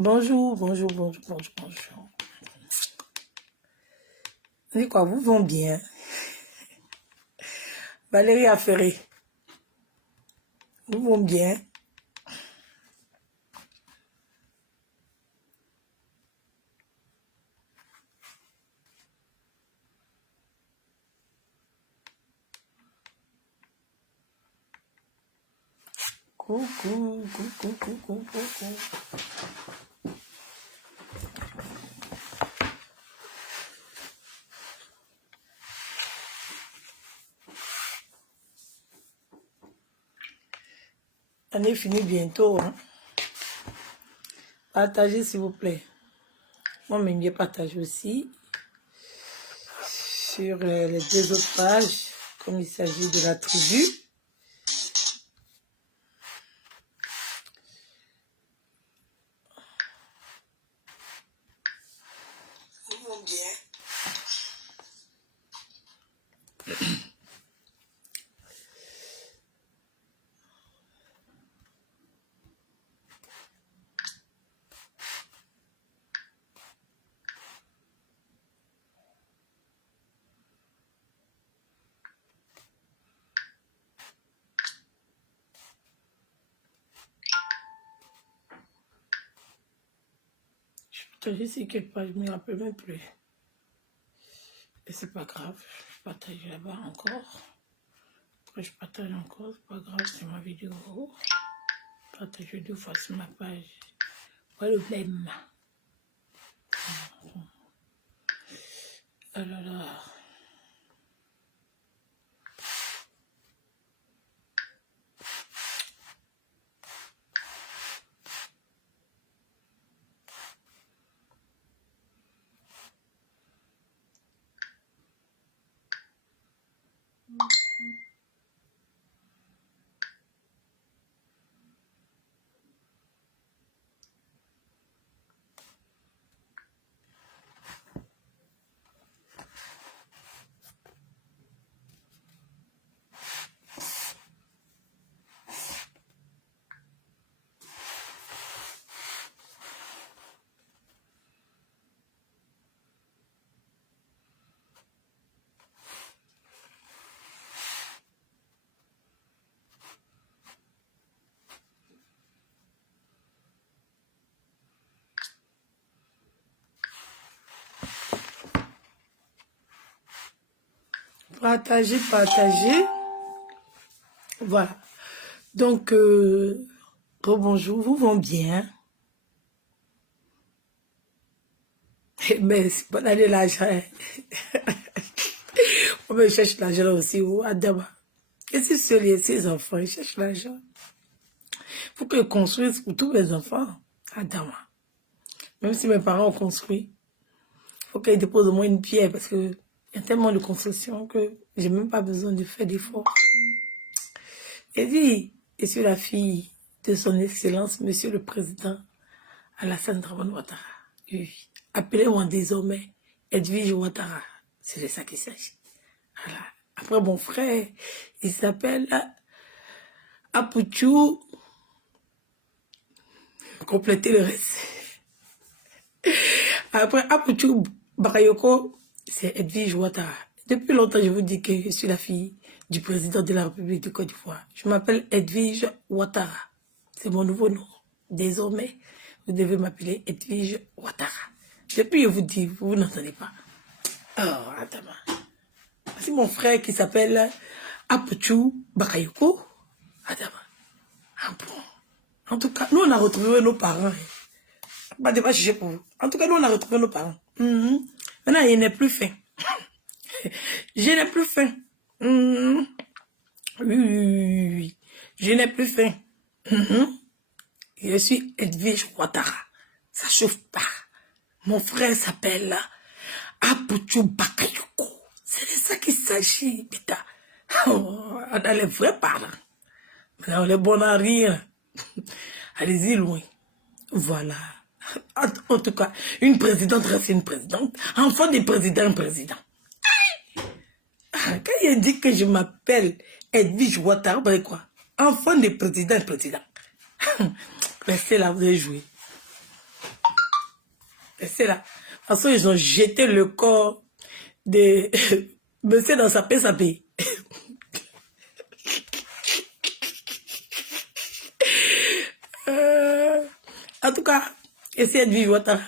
Bonjour, bonjour, bonjour, bonjour, bonjour. Vous dites quoi, vous vont bien? Valérie Affairé, vous vont bien? Coucou, coucou, coucou, coucou. L'année finit bientôt, hein? Partagez s'il vous plaît. Moi, mais mieux partager aussi sur les deux autres pages, comme il s'agit de la tribu. Ils vont bien. Je partageais sur quelle page, je ne me rappelle même plus. Et c'est pas grave, je partage là-bas encore. Après, je partage encore, c'est pas grave, c'est ma vidéo. Partage deux fois sur ma page. Pas le blême. Oh là là. Partagez, partagez. Voilà. Donc, bonjour, vous vont bien. Mais c'est pas d'aller l'argent. On me cherche l'argent aussi. Adama. Et si seul et ses enfants, ils cherchent l'argent. Il faut que je construise pour tous mes enfants. Adama. Même si mes parents ont construit, il faut qu'ils déposent au moins une pierre parce que il y a tellement de construction que j'ai même pas besoin de faire d'efforts. Et dit, je suis la fille de son Excellence, Monsieur le Président Alassane Dramane Ouattara. Oui. Appelez-moi désormais Edwige Ouattara. C'est de ça qu'il s'agit. Voilà. Après, mon frère, il s'appelle Apouchou. Complétez le reste. Après, Apouchou Bakayoko, c'est Edwige Ouattara. Depuis longtemps, je vous dis que je suis la fille du président de la République de Côte d'Ivoire. Je m'appelle Edwige Ouattara. C'est mon nouveau nom. Désormais, vous devez m'appeler Edwige Ouattara. Depuis, je vous dis, vous n'entendez pas. Oh, attends. C'est mon frère qui s'appelle Apouchou Bakayoko. Attends. Ah bon. En tout cas, nous, on a retrouvé nos parents. Pas de pas chercher pour vous. En tout cas, nous, on a retrouvé nos parents. Maintenant, il n'est plus faim. Je n'ai plus faim. Oui, oui, oui, oui. Je n'ai plus faim. Je suis Edwige Ouattara. Ça chauffe pas. Mon frère s'appelle Apouchou Bakayoko. C'est de ça qu'il s'agit, putain. Oh, on a les vrais parents. Maintenant, on est bon à rien. Allez-y loin. Voilà. En tout cas, une présidente reste une présidente. Enfant des présidents, un président. Quand il dit que je m'appelle Edwige Ouattara, vous quoi? Enfant des présidents, un président. Restez là, vous allez jouer. C'est là. De toute façon, ils ont jeté le corps de monsieur dans sa paix, sa paix. En tout cas, essayez de vivre votre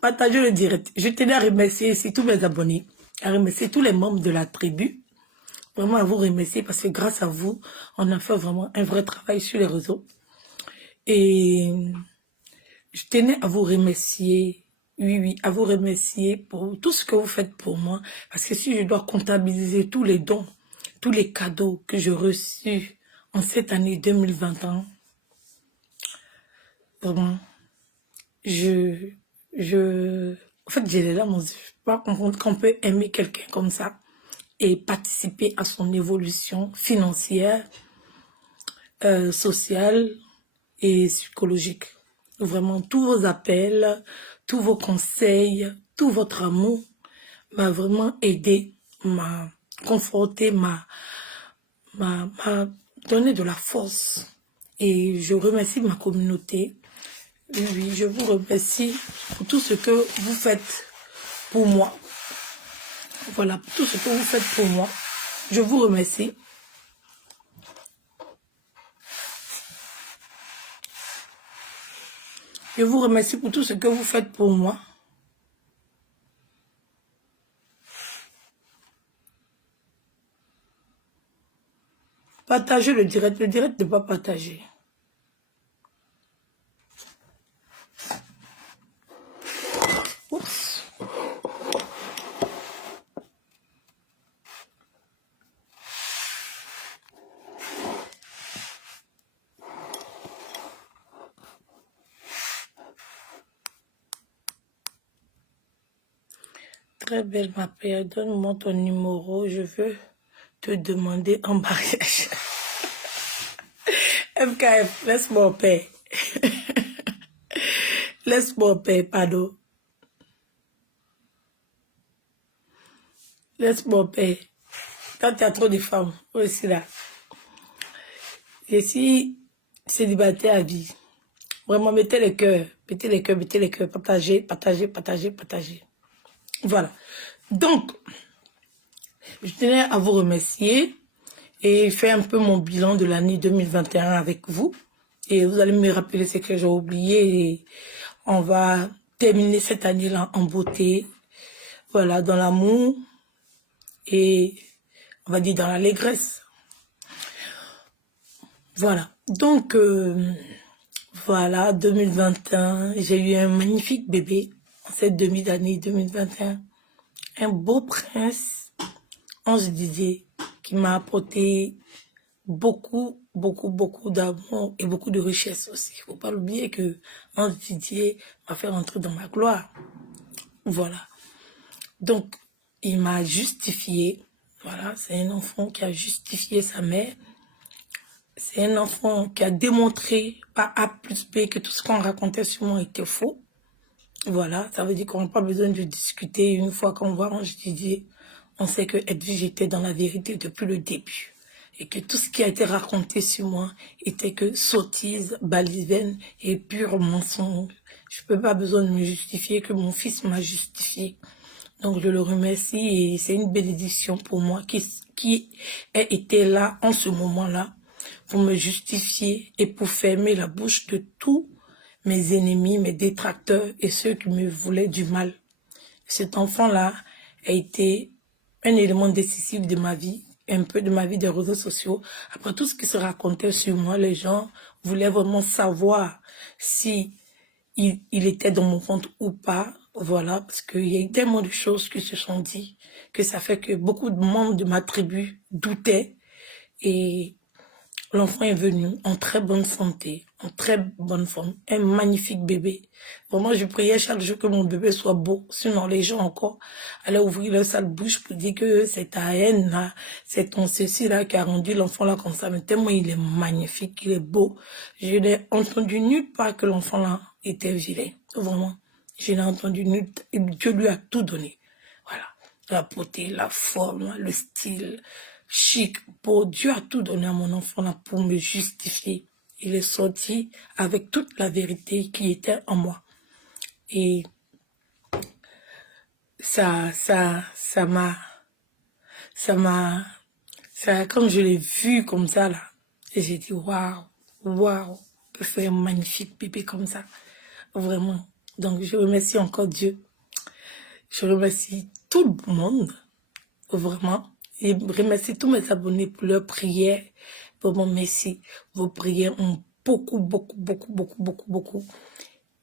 partagez le direct. Je tenais à remercier ici tous mes abonnés, à remercier tous les membres de la tribu. Vraiment à vous remercier parce que grâce à vous, on a fait vraiment un vrai travail sur les réseaux. Et je tenais à vous remercier, oui, à vous remercier pour tout ce que vous faites pour moi. Parce que si je dois comptabiliser tous les dons, tous les cadeaux que j'ai reçus en cette année 2021, vraiment, en fait, j'ai les larmes aux yeux. Je ne peux pas comprendre qu'on peut aimer quelqu'un comme ça et participer à son évolution financière, sociale et psychologique. Vraiment, tous vos appels, tous vos conseils, tout votre amour m'a vraiment aidé, m'a conforté, m'a donné de la force. Et je remercie ma communauté. Oui, je vous remercie pour tout ce que vous faites pour moi. Voilà, pour tout ce que vous faites pour moi. Je vous remercie. Je vous remercie pour tout ce que vous faites pour moi. Partagez le direct ne pas partager. Oups. Très belle ma père, donne-moi ton numéro, je veux te demander en mariage. MKF, laisse-moi en paix. Laisse-moi en paix, pardon. Laisse-moi en paix. Quand il y a trop de femmes, aussi là. Je suis célibataire à vie. Vraiment, mettez les cœurs, partagez, partagez, partagez, partagez. Voilà. Donc, je tenais à vous remercier et faire un peu mon bilan de l'année 2021 avec vous. Et vous allez me rappeler ce que j'ai oublié et on va terminer cette année-là en beauté. Voilà, dans l'amour et on va dire dans l'allégresse. Voilà. Donc, voilà, 2021, j'ai eu un magnifique bébé en cette demi-d'année 2021. Un beau prince, Ange Didier, qui m'a apporté beaucoup, beaucoup, beaucoup d'amour et beaucoup de richesse aussi. Il ne faut pas l'oublier que Ange Didier m'a fait rentrer dans ma gloire. Voilà. Donc, il m'a justifié. Voilà, c'est un enfant qui a justifié sa mère. C'est un enfant qui a démontré par A plus B que tout ce qu'on racontait sur moi était faux. Voilà, ça veut dire qu'on n'a pas besoin de discuter. Une fois qu'on voit Ange Didier, on sait que Edwige était dans la vérité depuis le début. Et que tout ce qui a été raconté sur moi était que sottise, balisvaine et pur mensonge. Je peux pas besoin de me justifier, que mon fils m'a justifié. Donc je le remercie et c'est une bénédiction pour moi qui a été là en ce moment-là pour me justifier et pour fermer la bouche de tous mes ennemis, mes détracteurs et ceux qui me voulaient du mal. Cet enfant-là a été un élément décisif de ma vie, un peu de ma vie des réseaux sociaux. Après tout ce qui se racontait sur moi, les gens voulaient vraiment savoir si il était dans mon ventre ou pas. Voilà, parce qu'il y a eu tellement de choses qui se sont dites que ça fait que beaucoup de membres de ma tribu doutaient. Et l'enfant est venu en très bonne santé, en très bonne forme, un magnifique bébé. Vraiment, je priais chaque jour que mon bébé soit beau. Sinon, les gens encore allaient ouvrir leur sale bouche pour dire que c'est ta haine là, c'est ton ceci là qui a rendu l'enfant là comme ça. Mais tellement il est magnifique, il est beau. Je n'ai entendu nulle part que l'enfant là était vilain. Vraiment, je n'ai entendu nulle part. Dieu lui a tout donné. Voilà, la beauté, la forme, le style, chic, beau. Dieu a tout donné à mon enfant là pour me justifier. Il est sorti avec toute la vérité qui était en moi. Et ça m'a, ça m'a, ça, quand je l'ai vu comme ça, là, et j'ai dit, waouh, waouh, on peut faire un magnifique bébé comme ça. Vraiment. Donc, je remercie encore Dieu. Je remercie tout le monde, vraiment. Et remercie tous mes abonnés pour leurs prières. Vraiment, merci. Vos prières ont beaucoup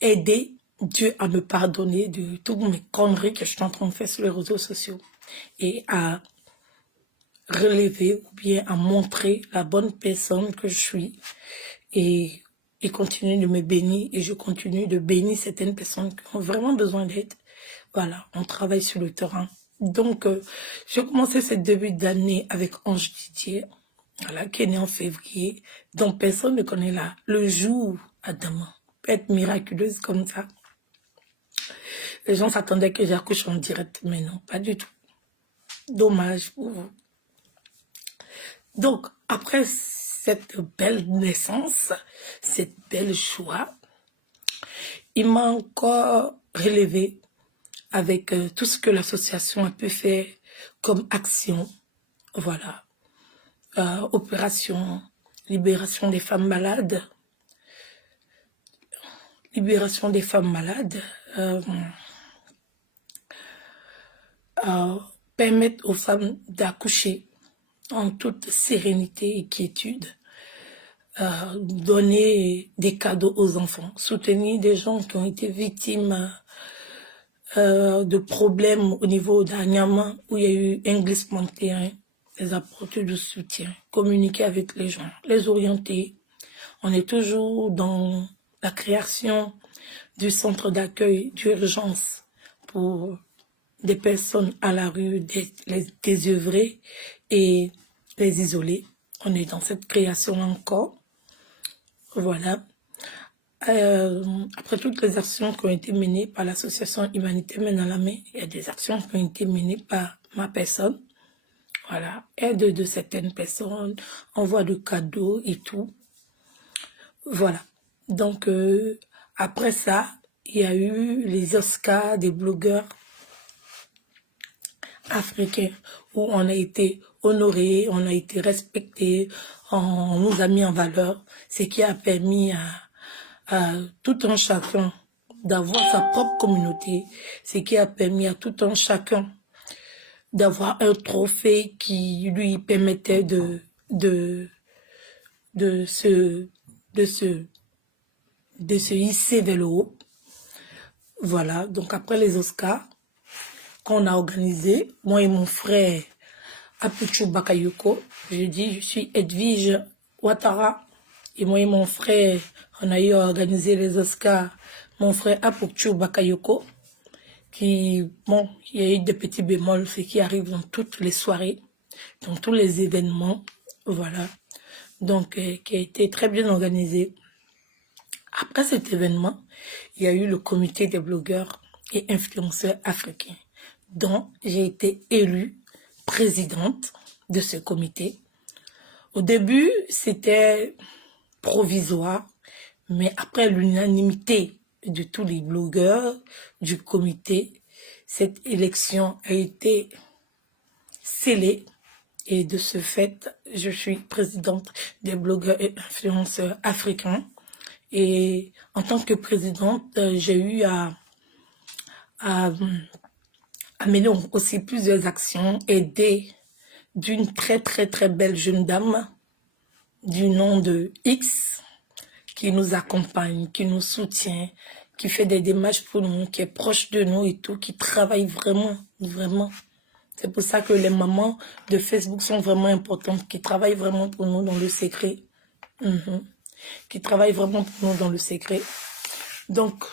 aidé Dieu à me pardonner de toutes mes conneries que je suis en train de faire sur les réseaux sociaux. Et à relever ou bien à montrer la bonne personne que je suis. Et il continue de me bénir et je continue de bénir certaines personnes qui ont vraiment besoin d'aide. Voilà, on travaille sur le terrain. Donc, j'ai commencé ce début d'année avec Ange Didier, voilà, qui est né en février, dont personne ne connaît là. Le jour à demain peut être miraculeuse comme ça. Les gens s'attendaient que j'accouche en direct, mais non, pas du tout. Dommage pour vous. Donc, après cette belle naissance, cette belle joie, il m'a encore relevé avec tout ce que l'association a pu faire comme action. Voilà. Opération, libération des femmes malades. Libération des femmes malades. Permettre aux femmes d'accoucher en toute sérénité et quiétude. Donner des cadeaux aux enfants. Soutenir des gens qui ont été victimes de problèmes au niveau d'Anyama, où il y a eu un glissement de terrain, les apporter de soutien, communiquer avec les gens, les orienter. On est toujours dans la création du centre d'accueil d'urgence pour des personnes à la rue, les désœuvrés et les isolés. On est dans cette création encore. Voilà. Après toutes les actions qui ont été menées par l'association Humanité Main dans la Main, il y a des actions qui ont été menées par ma personne. Voilà, aide de certaines personnes, envoi de cadeaux et tout. Voilà. Donc, après ça, il y a eu les Oscars des blogueurs africains où on a été honorés, on a été respectés, on nous a mis en valeur, ce qui a permis à tout un chacun d'avoir sa propre communauté, ce qui a permis à tout un chacun d'avoir un trophée qui lui permettait de se hisser vers le haut. Voilà, donc après les Oscars qu'on a organisé, moi et mon frère Apuchu Bakayoko, je dis je suis Edwige Ouattara, et moi et mon frère, on a eu organisé les Oscars, mon frère Apuchu Bakayoko, qui, bon, il y a eu des petits bémols, ce qui arrive dans toutes les soirées, dans tous les événements, voilà, donc qui a été très bien organisé. Après cet événement, il y a eu le comité des blogueurs et influenceurs africains, dont j'ai été élue présidente de ce comité. Au début, c'était provisoire, mais après l'unanimité de tous les blogueurs du comité, cette élection a été scellée et de ce fait, je suis présidente des blogueurs et influenceurs africains. Et en tant que présidente, j'ai eu à mener aussi plusieurs actions, aider d'une très belle jeune dame du nom de X, qui nous accompagne, qui nous soutient, qui fait des démarches pour nous, qui est proche de nous et tout, qui travaille vraiment. C'est pour ça que les mamans de Facebook sont vraiment importantes, qui travaillent vraiment pour nous dans le secret. Qui travaillent vraiment pour nous dans le secret. Donc,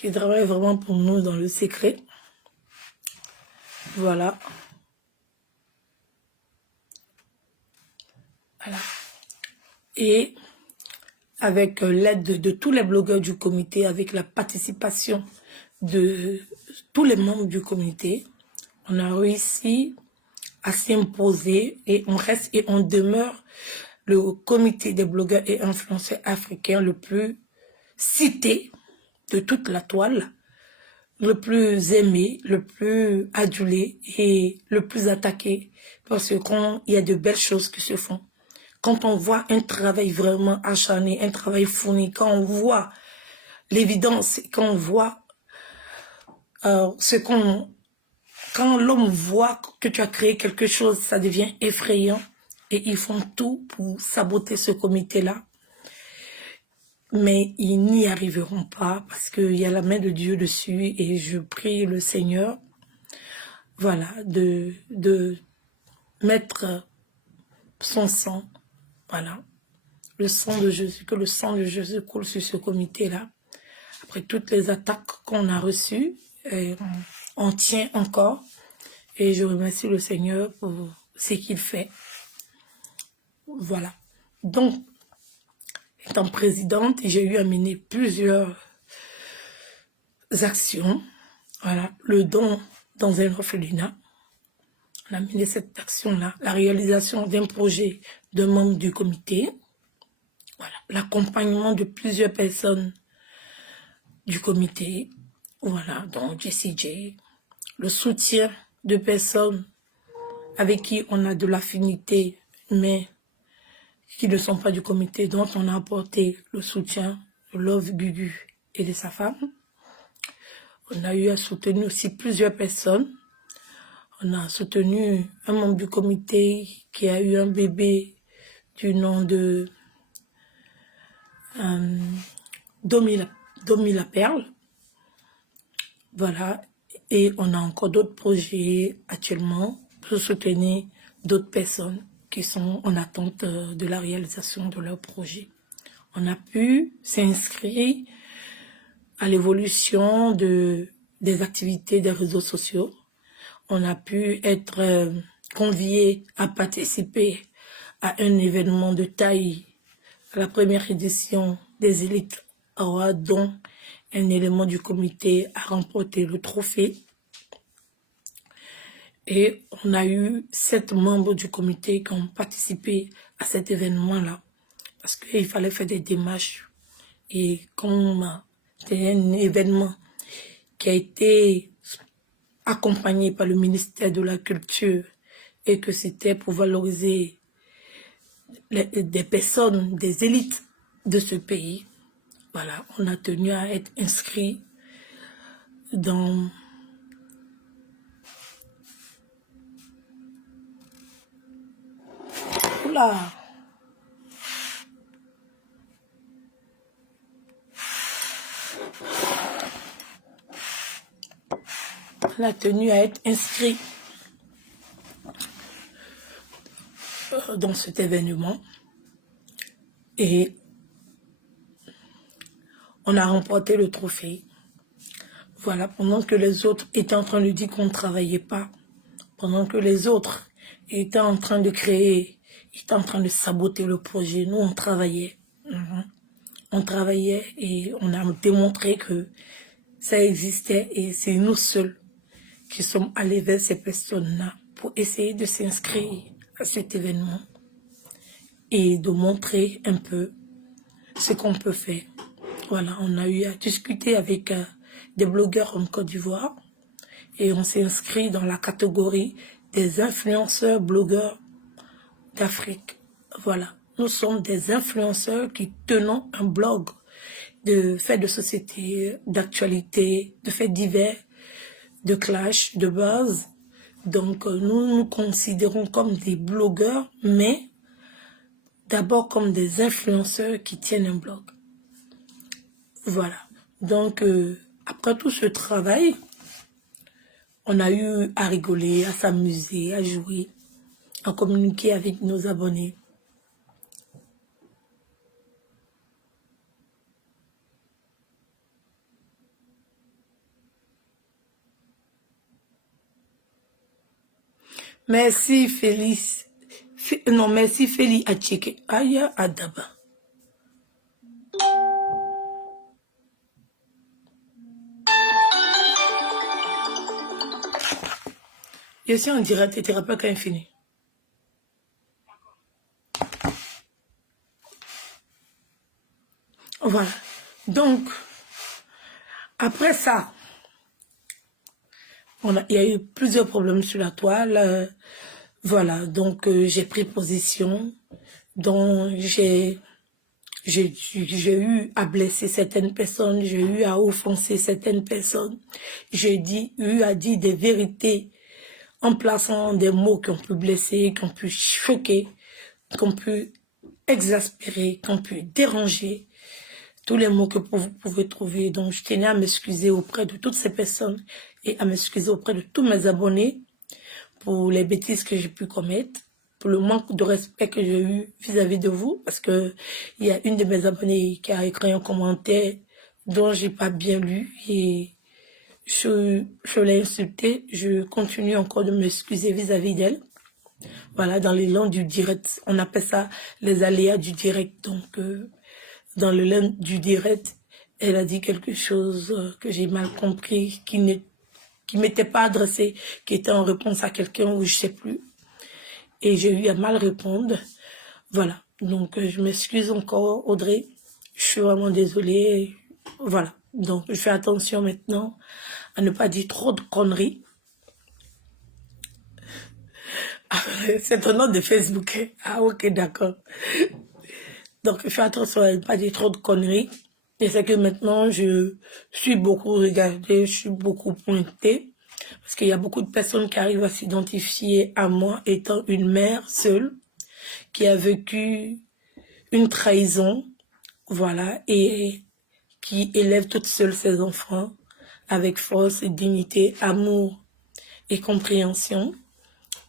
qui travaillent vraiment pour nous dans le secret. Voilà. Voilà. Et avec l'aide de tous les blogueurs du comité, avec la participation de tous les membres du comité, on a réussi à s'imposer et on reste et on demeure le comité des blogueurs et influenceurs africains le plus cité de toute la toile, le plus aimé, le plus adulé et le plus attaqué parce qu'il y a de belles choses qui se font. Quand on voit un travail vraiment acharné, un travail fourni, quand on voit l'évidence, quand on voit quand l'homme voit que tu as créé quelque chose, ça devient effrayant et ils font tout pour saboter ce comité-là. Mais ils n'y arriveront pas parce qu'il y a la main de Dieu dessus et je prie le Seigneur, voilà, de mettre son sang, voilà, le sang de Jésus, que le sang de Jésus coule sur ce comité-là. Après toutes les attaques qu'on a reçues, on tient encore et je remercie le Seigneur pour ce qu'il fait. Voilà. Donc, étant présidente, j'ai eu à mener plusieurs actions. Voilà, le don dans un orphelinat. On a mené cette action-là. La réalisation d'un projet de membre du comité. Voilà, l'accompagnement de plusieurs personnes du comité. Voilà, donc JCJ. Le soutien de personnes avec qui on a de l'affinité, mais qui ne sont pas du comité, dont on a apporté le soutien de Love Gugu et de sa femme. On a eu à soutenir aussi plusieurs personnes. On a soutenu un membre du comité qui a eu un bébé du nom de Domi la Perle. Voilà. Et on a encore d'autres projets actuellement pour soutenir d'autres personnes qui sont en attente de la réalisation de leurs projets. On a pu s'inscrire à l'évolution des activités des réseaux sociaux. On a pu être conviés à participer à un événement de taille, à la première édition des Élites Awards, dont un élément du comité a remporté le trophée. Et on a eu 7 membres du comité qui ont participé à cet événement-là, parce qu'il fallait faire des démarches. Et comme c'était un événement qui a été accompagné par le ministère de la Culture et que c'était pour valoriser des personnes, des élites de ce pays, voilà, on a tenu à être inscrit dans oula, on a tenu à être inscrit dans cet événement et on a remporté le trophée. Voilà, pendant que les autres étaient en train de dire qu'on ne travaillait pas, pendant que les autres étaient en train de créer, étaient en train de saboter le projet, nous on travaillait. On travaillait et on a démontré que ça existait et c'est nous seuls qui sommes allés vers ces personnes-là pour essayer de s'inscrire à cet événement et de montrer un peu ce qu'on peut faire. Voilà, on a eu à discuter avec des blogueurs en Côte d'Ivoire et on s'est inscrit dans la catégorie des influenceurs blogueurs d'Afrique. Voilà, nous sommes des influenceurs qui tenons un blog de faits de société, d'actualité, de faits divers, de clash, de buzz. Donc nous nous considérons comme des blogueurs, mais d'abord comme des influenceurs qui tiennent un blog. Voilà. Donc après tout ce travail, on a eu à rigoler, à s'amuser, à jouer, à communiquer avec nos abonnés. Merci Félix. Non, merci Félix Acheke. Aya Adaba. Je suis en direct et thérapeute infini. Voilà. Donc, après ça, il y a eu plusieurs problèmes sur la toile. Voilà, donc j'ai pris position, donc j'ai eu à blesser certaines personnes, j'ai eu à offenser certaines personnes, j'ai eu à dire des vérités en plaçant des mots qui ont pu blesser, qui ont pu choquer, qui ont pu exaspérer, qui ont pu déranger, tous les mots que vous pouvez trouver. Donc je tenais à m'excuser auprès de toutes ces personnes et à m'excuser auprès de tous mes abonnés pour les bêtises que j'ai pu commettre, pour le manque de respect que j'ai eu vis-à-vis de vous, parce que il y a une de mes abonnées qui a écrit un commentaire dont j'ai pas bien lu et je l'ai insultée. Je continue encore de m'excuser vis-à-vis d'elle. Voilà, dans l'élan du direct, on appelle ça les aléas du direct. Donc, dans l'élan du direct, elle a dit quelque chose que j'ai mal compris, qui m'était pas adressé, qui était en réponse à quelqu'un ou je sais plus. Et j'ai eu à mal répondre. Voilà. Donc, je m'excuse encore, Audrey. Je suis vraiment désolée. Voilà. Donc, je fais attention maintenant à ne pas dire trop de conneries. C'est ton nom de Facebook. Hein? Ah, ok, d'accord. Donc, je fais attention à ne pas dire trop de conneries. Et c'est que maintenant, je suis beaucoup regardée, je suis beaucoup pointée. Parce qu'il y a beaucoup de personnes qui arrivent à s'identifier à moi étant une mère seule, qui a vécu une trahison, voilà, et qui élève toute seule ses enfants avec force et dignité, amour et compréhension.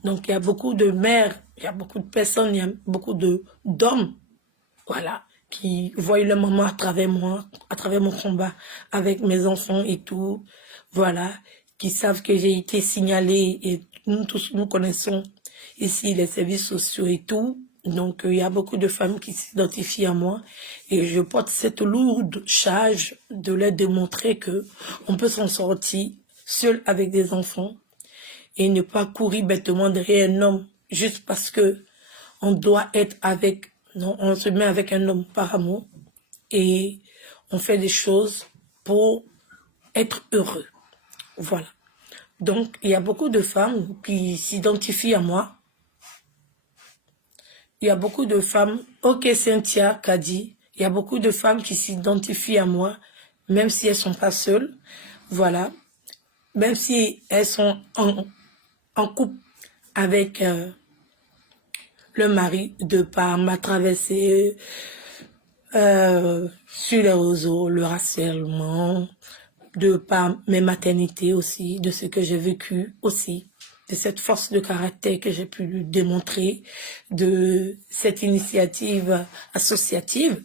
Donc il y a beaucoup de mères, il y a beaucoup de personnes, il y a beaucoup d'hommes, voilà, qui voient leur maman à travers moi, à travers mon combat avec mes enfants et tout, voilà, qui savent que j'ai été signalée et nous tous nous connaissons ici les services sociaux et tout. Donc il y a beaucoup de femmes qui s'identifient à moi et je porte cette lourde charge de leur démontrer que on peut s'en sortir seul avec des enfants et ne pas courir bêtement derrière un homme juste parce que on doit être avec, non, on se met avec un homme par amour et on fait des choses pour être heureux. Voilà. Donc, il y a beaucoup de femmes qui s'identifient à moi. Il y a beaucoup de femmes, ok Cynthia qu'a dit, il y a beaucoup de femmes qui s'identifient à moi, même si elles sont pas seules. Voilà. Même si elles sont en couple avec le mari de par ma traversée sur les réseaux, le harcèlement, de par mes maternités aussi, de ce que j'ai vécu aussi, de cette force de caractère que j'ai pu démontrer, de cette initiative associative.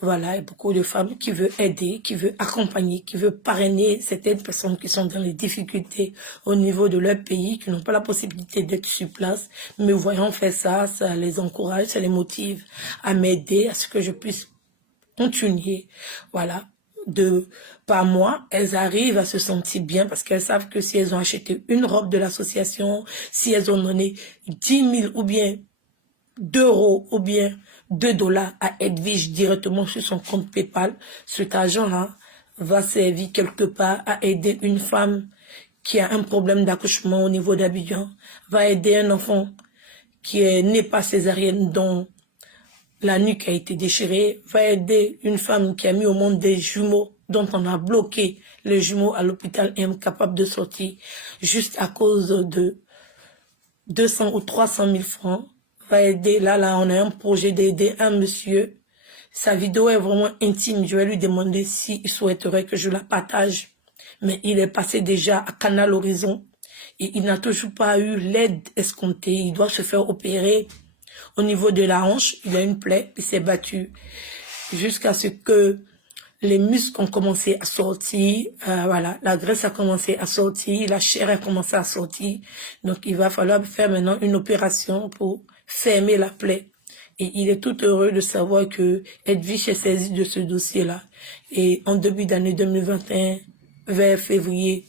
Voilà, il y a beaucoup de femmes qui veulent aider, qui veulent accompagner, qui veulent parrainer certaines personnes qui sont dans les difficultés au niveau de leur pays, qui n'ont pas la possibilité d'être sur place. Mais voyant faire ça, ça les encourage, ça les motive à m'aider, à ce que je puisse continuer. Voilà. Par moi, elles arrivent à se sentir bien parce qu'elles savent que si elles ont acheté une robe de l'association, si elles ont donné 10 000 ou bien d'euros ou bien 2 $ à Edwige directement sur son compte PayPal, cet argent-là va servir quelque part à aider une femme qui a un problème d'accouchement au niveau d'Abidjan, va aider un enfant qui est né par césarienne dont la nuque a été déchirée, va aider une femme qui a mis au monde des jumeaux dont on a bloqué les jumeaux à l'hôpital et incapable de sortir juste à cause de 200 ou 300 000 francs. Va aider, là, on a un projet d'aider un monsieur. Sa vidéo est vraiment intime. Je vais lui demander s'il souhaiterait que je la partage. Mais il est passé déjà à Canal Horizon et il n'a toujours pas eu l'aide escomptée. Il doit se faire opérer au niveau de la hanche. Il a une plaie, il s'est battu jusqu'à ce que les muscles ont commencé à sortir, voilà, la graisse a commencé à sortir, la chair a commencé à sortir. Donc, il va falloir faire maintenant une opération pour fermer la plaie. Et il est tout heureux de savoir que Edwige est saisie de ce dossier-là. Et en début d'année 2021, vers février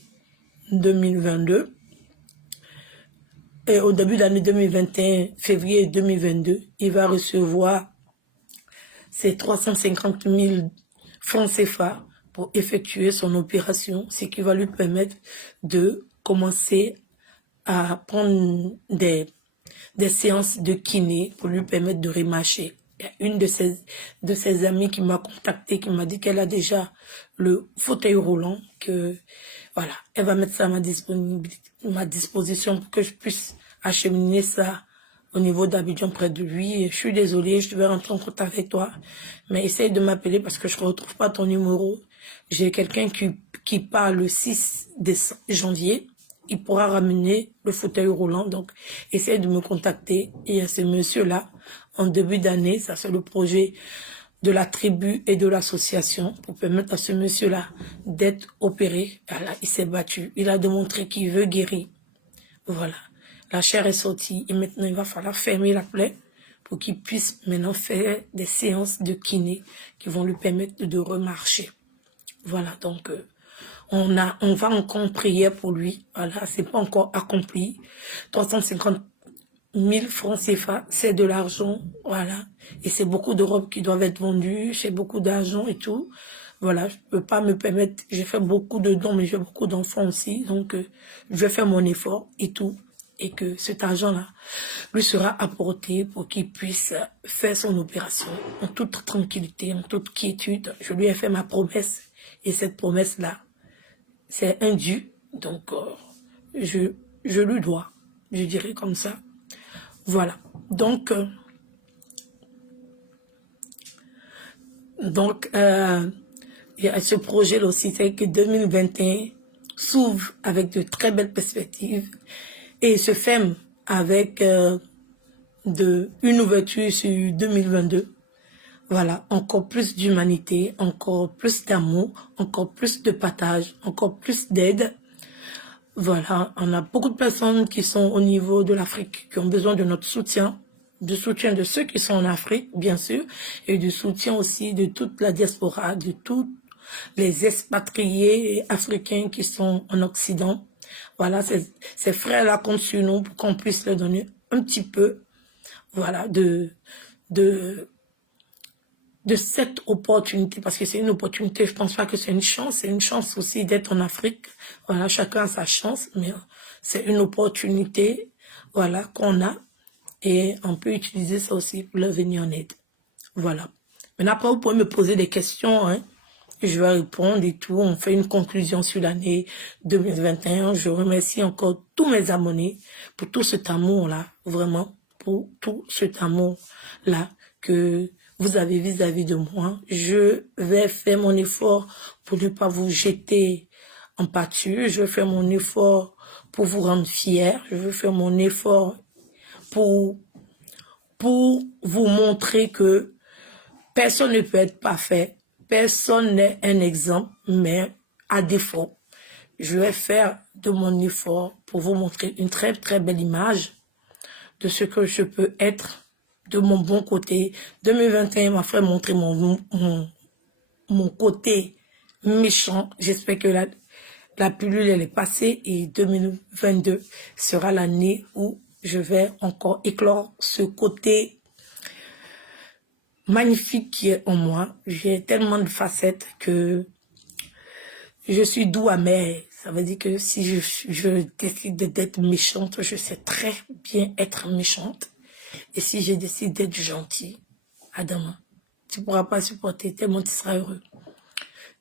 2022, au début de l'année 2021, février 2022, il va recevoir ses 350 000 francs CFA pour effectuer son opération, ce qui va lui permettre de commencer à prendre des séances de kiné pour lui permettre de remarcher. Il y a une de ses amies qui m'a contacté, qui m'a dit qu'elle a déjà le fauteuil roulant, que voilà, elle va mettre ça à ma disposition pour que je puisse acheminer ça au niveau d'Abidjan près de lui. Et je suis désolée, je devais rentrer en contact avec toi, mais essaye de m'appeler parce que je ne retrouve pas ton numéro. J'ai quelqu'un qui part le 6 janvier. Il pourra ramener le fauteuil roulant. Donc, essaye de me contacter. Et à ce monsieur-là, en début d'année, ça c'est le projet de la tribu et de l'association pour permettre à ce monsieur-là d'être opéré. Voilà, il s'est battu. Il a démontré qu'il veut guérir. Voilà. La chair est sortie et maintenant il va falloir fermer la plaie pour qu'il puisse maintenant faire des séances de kiné qui vont lui permettre de remarcher. Voilà, donc on va encore en prière pour lui. Voilà, c'est pas encore accompli. 350 000 francs CFA, c'est de l'argent, voilà. Et c'est beaucoup de robes qui doivent être vendues, c'est beaucoup d'argent et tout. Voilà, je peux pas me permettre, j'ai fait beaucoup de dons, mais j'ai beaucoup d'enfants aussi, donc je vais faire mon effort et tout. Et que cet argent-là lui sera apporté pour qu'il puisse faire son opération en toute tranquillité, en toute quiétude. Je lui ai fait ma promesse. Et cette promesse-là, c'est un dû. Donc, je lui dois. Je dirais comme ça. Voilà. Donc, il y a ce projet-là aussi, c'est que 2021 s'ouvre avec de très belles perspectives et se ferme avec une ouverture sur 2022. Voilà, encore plus d'humanité, encore plus d'amour, encore plus de partage, encore plus d'aide. Voilà, on a beaucoup de personnes qui sont au niveau de l'Afrique, qui ont besoin de notre soutien, du soutien de ceux qui sont en Afrique, bien sûr, et du soutien aussi de toute la diaspora, de tous les expatriés africains qui sont en Occident. Voilà, ces frères-là comptent sur nous pour qu'on puisse leur donner un petit peu, voilà, de cette opportunité, parce que c'est une opportunité, je pense pas que c'est une chance aussi d'être en Afrique. Voilà, chacun a sa chance, mais c'est une opportunité, voilà, qu'on a, et on peut utiliser ça aussi pour leur venir en aide. Voilà. Maintenant, après, vous pouvez me poser des questions, hein. Je vais répondre et tout. On fait une conclusion sur l'année 2021. Je remercie encore tous mes abonnés pour tout cet amour-là, vraiment, pour tout cet amour-là que vous avez vis-à-vis de moi. Je vais faire mon effort pour ne pas vous jeter en pâture. Je vais faire mon effort pour vous rendre fiers. Je vais faire mon effort pour vous montrer que personne ne peut être parfait. Personne n'est un exemple, mais à défaut, je vais faire de mon effort pour vous montrer une très très belle image de ce que je peux être de mon bon côté. 2021 m'a fait montrer mon côté méchant. J'espère que la pilule elle est passée et 2022 sera l'année où je vais encore éclore ce côté magnifique qui est en moi. J'ai tellement de facettes que je suis doux amer. Ça veut dire que si je décide d'être méchante, je sais très bien être méchante. Et si je décide d'être gentille, Adama, tu ne pourras pas supporter tellement tu seras heureux.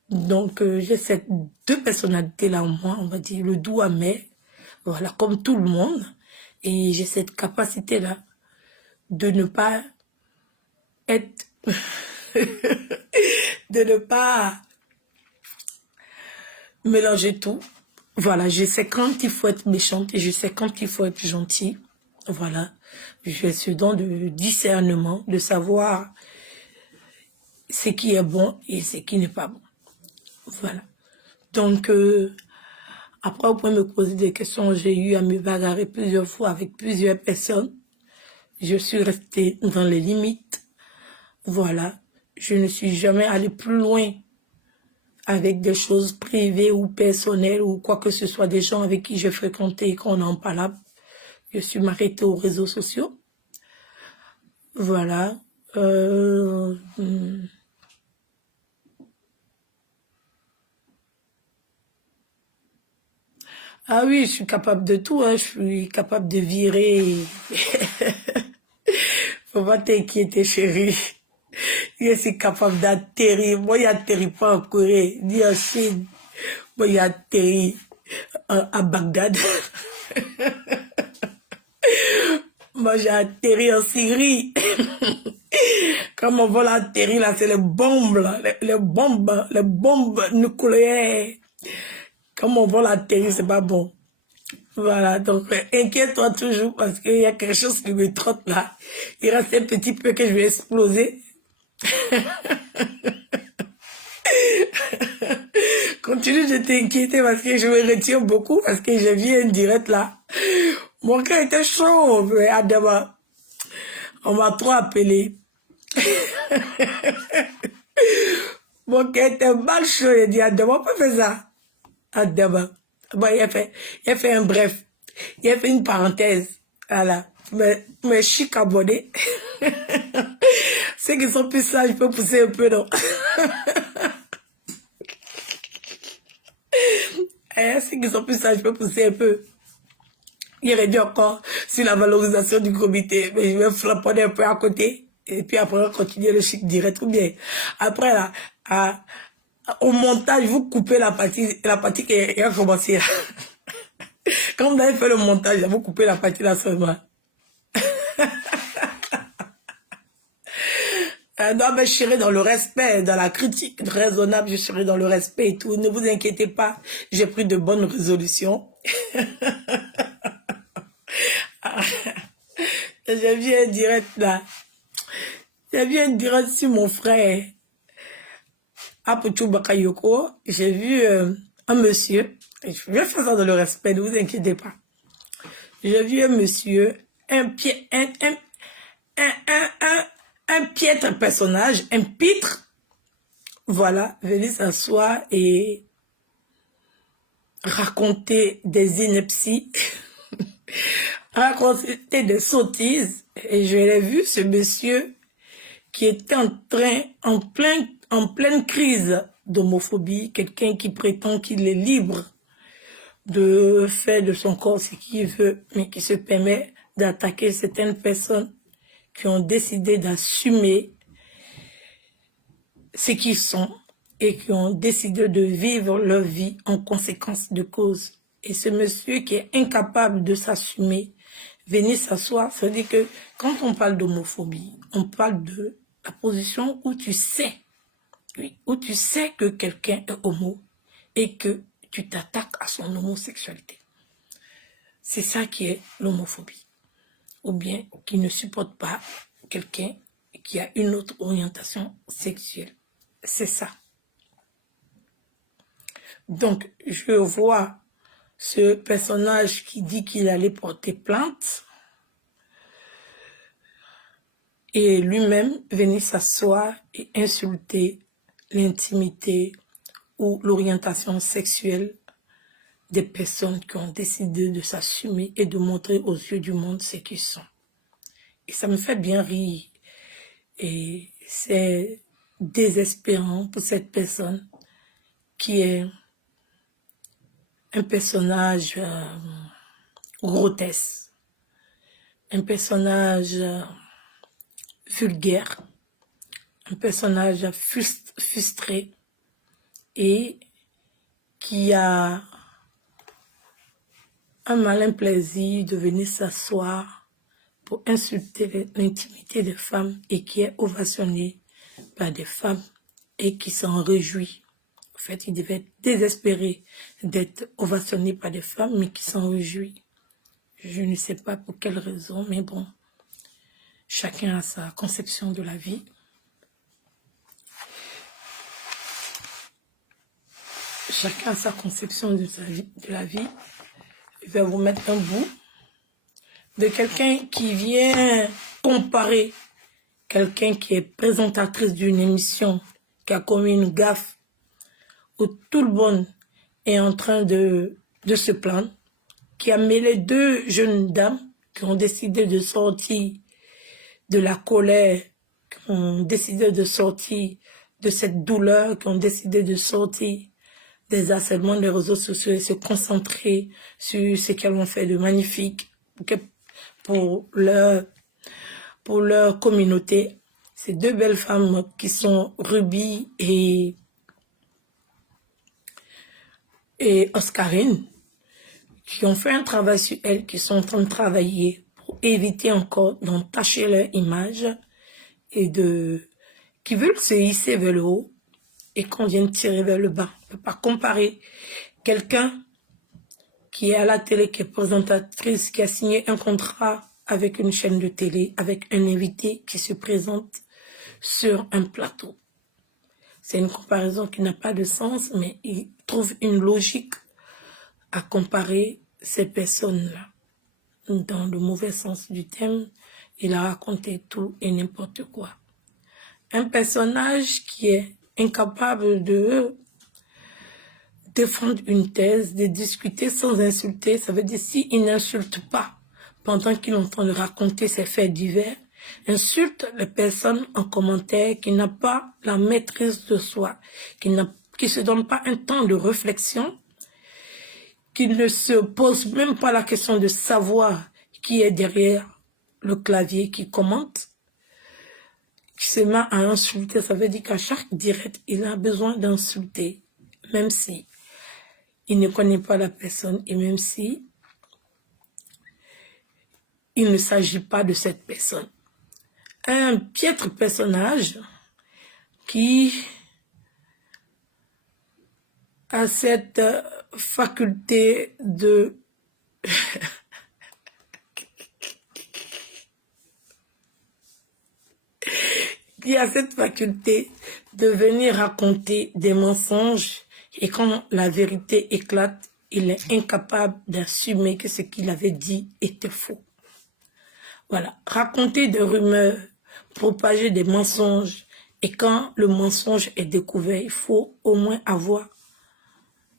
Donc j'ai ces deux personnalités-là en moi, on va dire, le doux amer, voilà, comme tout le monde. Et j'ai cette capacité-là de ne pas être... de ne pas mélanger tout. Voilà, je sais quand il faut être méchante et je sais quand il faut être gentil. Voilà, j'ai ce don de discernement, de savoir ce qui est bon et ce qui n'est pas bon. Voilà. Donc, après, vous pouvez me poser des questions. J'ai eu à me bagarrer plusieurs fois avec plusieurs personnes. Je suis restée dans les limites. Voilà. Je ne suis jamais allée plus loin avec des choses privées ou personnelles ou quoi que ce soit, des gens avec qui j'ai fréquenté et qu'on en parle. Je suis m'arrêtée aux réseaux sociaux. Voilà. Ah oui, je suis capable de tout. Hein. Je suis capable de virer. Faut pas t'inquiéter, chérie. Je suis capable d'atterrir. Moi, il n'atterrit pas en Corée, ni en Chine. Moi, il atterrit à Bagdad. Moi, j'ai atterri en Syrie. Quand mon vol atterrit, là, c'est les bombes, là, les bombes nucléaires. Quand mon vol atterrit, c'est pas bon. Voilà, donc inquiète-toi toujours parce qu'il y a quelque chose qui me trotte là. Il reste un petit peu que je vais exploser. Continue de t'inquiéter parce que je me retire beaucoup parce que j'ai vu un direct là. Mon cœur était chaud, mais Adama, on m'a trop appelé. Mon cœur était mal chaud, il dit Adama, on peut faire ça. Adama. Bon, il a fait un bref. Il a fait une parenthèse. Voilà. Mais je suis abonné. Ceux qui sont plus sages, je peux pousser un peu, non? Ceux qui sont plus sages, je peux pousser un peu. Il aurait dit encore sur la valorisation du comité, mais je vais flapponner un peu à côté. Et puis après, on va continuer le chic direct. Ou bien, après, là, au montage, vous coupez la partie qui a commencé là. Quand vous avez fait le montage, vous coupez la partie là seulement. Non, mais je serai dans le respect, dans la critique raisonnable, je serai dans le respect et tout. Ne vous inquiétez pas, j'ai pris de bonnes résolutions. J'ai vu un direct là. J'ai vu un direct sur mon frère. Apuchu Bakayoko. J'ai vu un monsieur. Je vais faire ça dans le respect, ne vous inquiétez pas. J'ai vu un monsieur, un piètre personnage, un pitre. Voilà, venir s'asseoir et raconter des inepties, raconter des sottises. Et je l'ai vu, ce monsieur qui était en pleine crise d'homophobie, quelqu'un qui prétend qu'il est libre de faire de son corps ce qu'il veut, mais qui se permet d'attaquer certaines personnes qui ont décidé d'assumer ce qu'ils sont et qui ont décidé de vivre leur vie en conséquence de cause. Et ce monsieur qui est incapable de s'assumer, venir s'asseoir, ça veut dire que quand on parle d'homophobie, on parle de la position où tu sais, oui, où tu sais que quelqu'un est homo et que tu t'attaques à son homosexualité. C'est ça qui est l'homophobie. Ou bien qui ne supporte pas quelqu'un qui a une autre orientation sexuelle. C'est ça. Donc, je vois ce personnage qui dit qu'il allait porter plainte et lui-même venir s'asseoir et insulter l'intimité ou l'orientation sexuelle des personnes qui ont décidé de s'assumer et de montrer aux yeux du monde ce qu'ils sont. Et ça me fait bien rire. Et c'est désespérant pour cette personne qui est un personnage grotesque, un personnage vulgaire, un personnage frustré et qui a un malin plaisir de venir s'asseoir pour insulter l'intimité des femmes et qui est ovationné par des femmes et qui s'en réjouit. En fait, il devait être désespéré d'être ovationné par des femmes, mais qui s'en réjouit. Je ne sais pas pour quelle raison, mais bon, chacun a sa conception de la vie. Chacun a sa conception de la vie. Je vais vous mettre un bout de quelqu'un qui vient comparer quelqu'un qui est présentatrice d'une émission, qui a commis une gaffe, où tout le monde est en train de se plaindre, qui a mêlé deux jeunes dames qui ont décidé de sortir de la colère, qui ont décidé de sortir de cette douleur, qui ont décidé de sortir des harcèlements des réseaux sociaux et se concentrer sur ce qu'elles ont fait de magnifique pour leur communauté. Ces deux belles femmes qui sont Ruby et Oscarine, qui ont fait un travail sur elles, qui sont en train de travailler pour éviter encore d'entacher leur image et qui veulent se hisser vers le haut et qu'on vienne tirer vers le bas. On ne peut pas comparer quelqu'un qui est à la télé, qui est présentatrice, qui a signé un contrat avec une chaîne de télé, avec un invité qui se présente sur un plateau. C'est une comparaison qui n'a pas de sens, mais il trouve une logique à comparer ces personnes-là. Dans le mauvais sens du terme, il a raconté tout et n'importe quoi. Un personnage qui est incapable de défendre une thèse, de discuter sans insulter, ça veut dire s'il n'insulte pas pendant qu'il est en train de raconter ses faits divers, insulte les personnes en commentaire, qui n'a pas la maîtrise de soi, qui se donne pas un temps de réflexion, qui ne se pose même pas la question de savoir qui est derrière le clavier, qui commente, qui se met à insulter. Ça veut dire qu'à chaque direct, il a besoin d'insulter, même si il ne connaît pas la personne et même si il ne s'agit pas de cette personne. Un piètre personnage qui a cette faculté de venir raconter des mensonges et quand la vérité éclate, il est incapable d'assumer que ce qu'il avait dit était faux. Voilà, raconter des rumeurs, propager des mensonges et quand le mensonge est découvert, il faut au moins avoir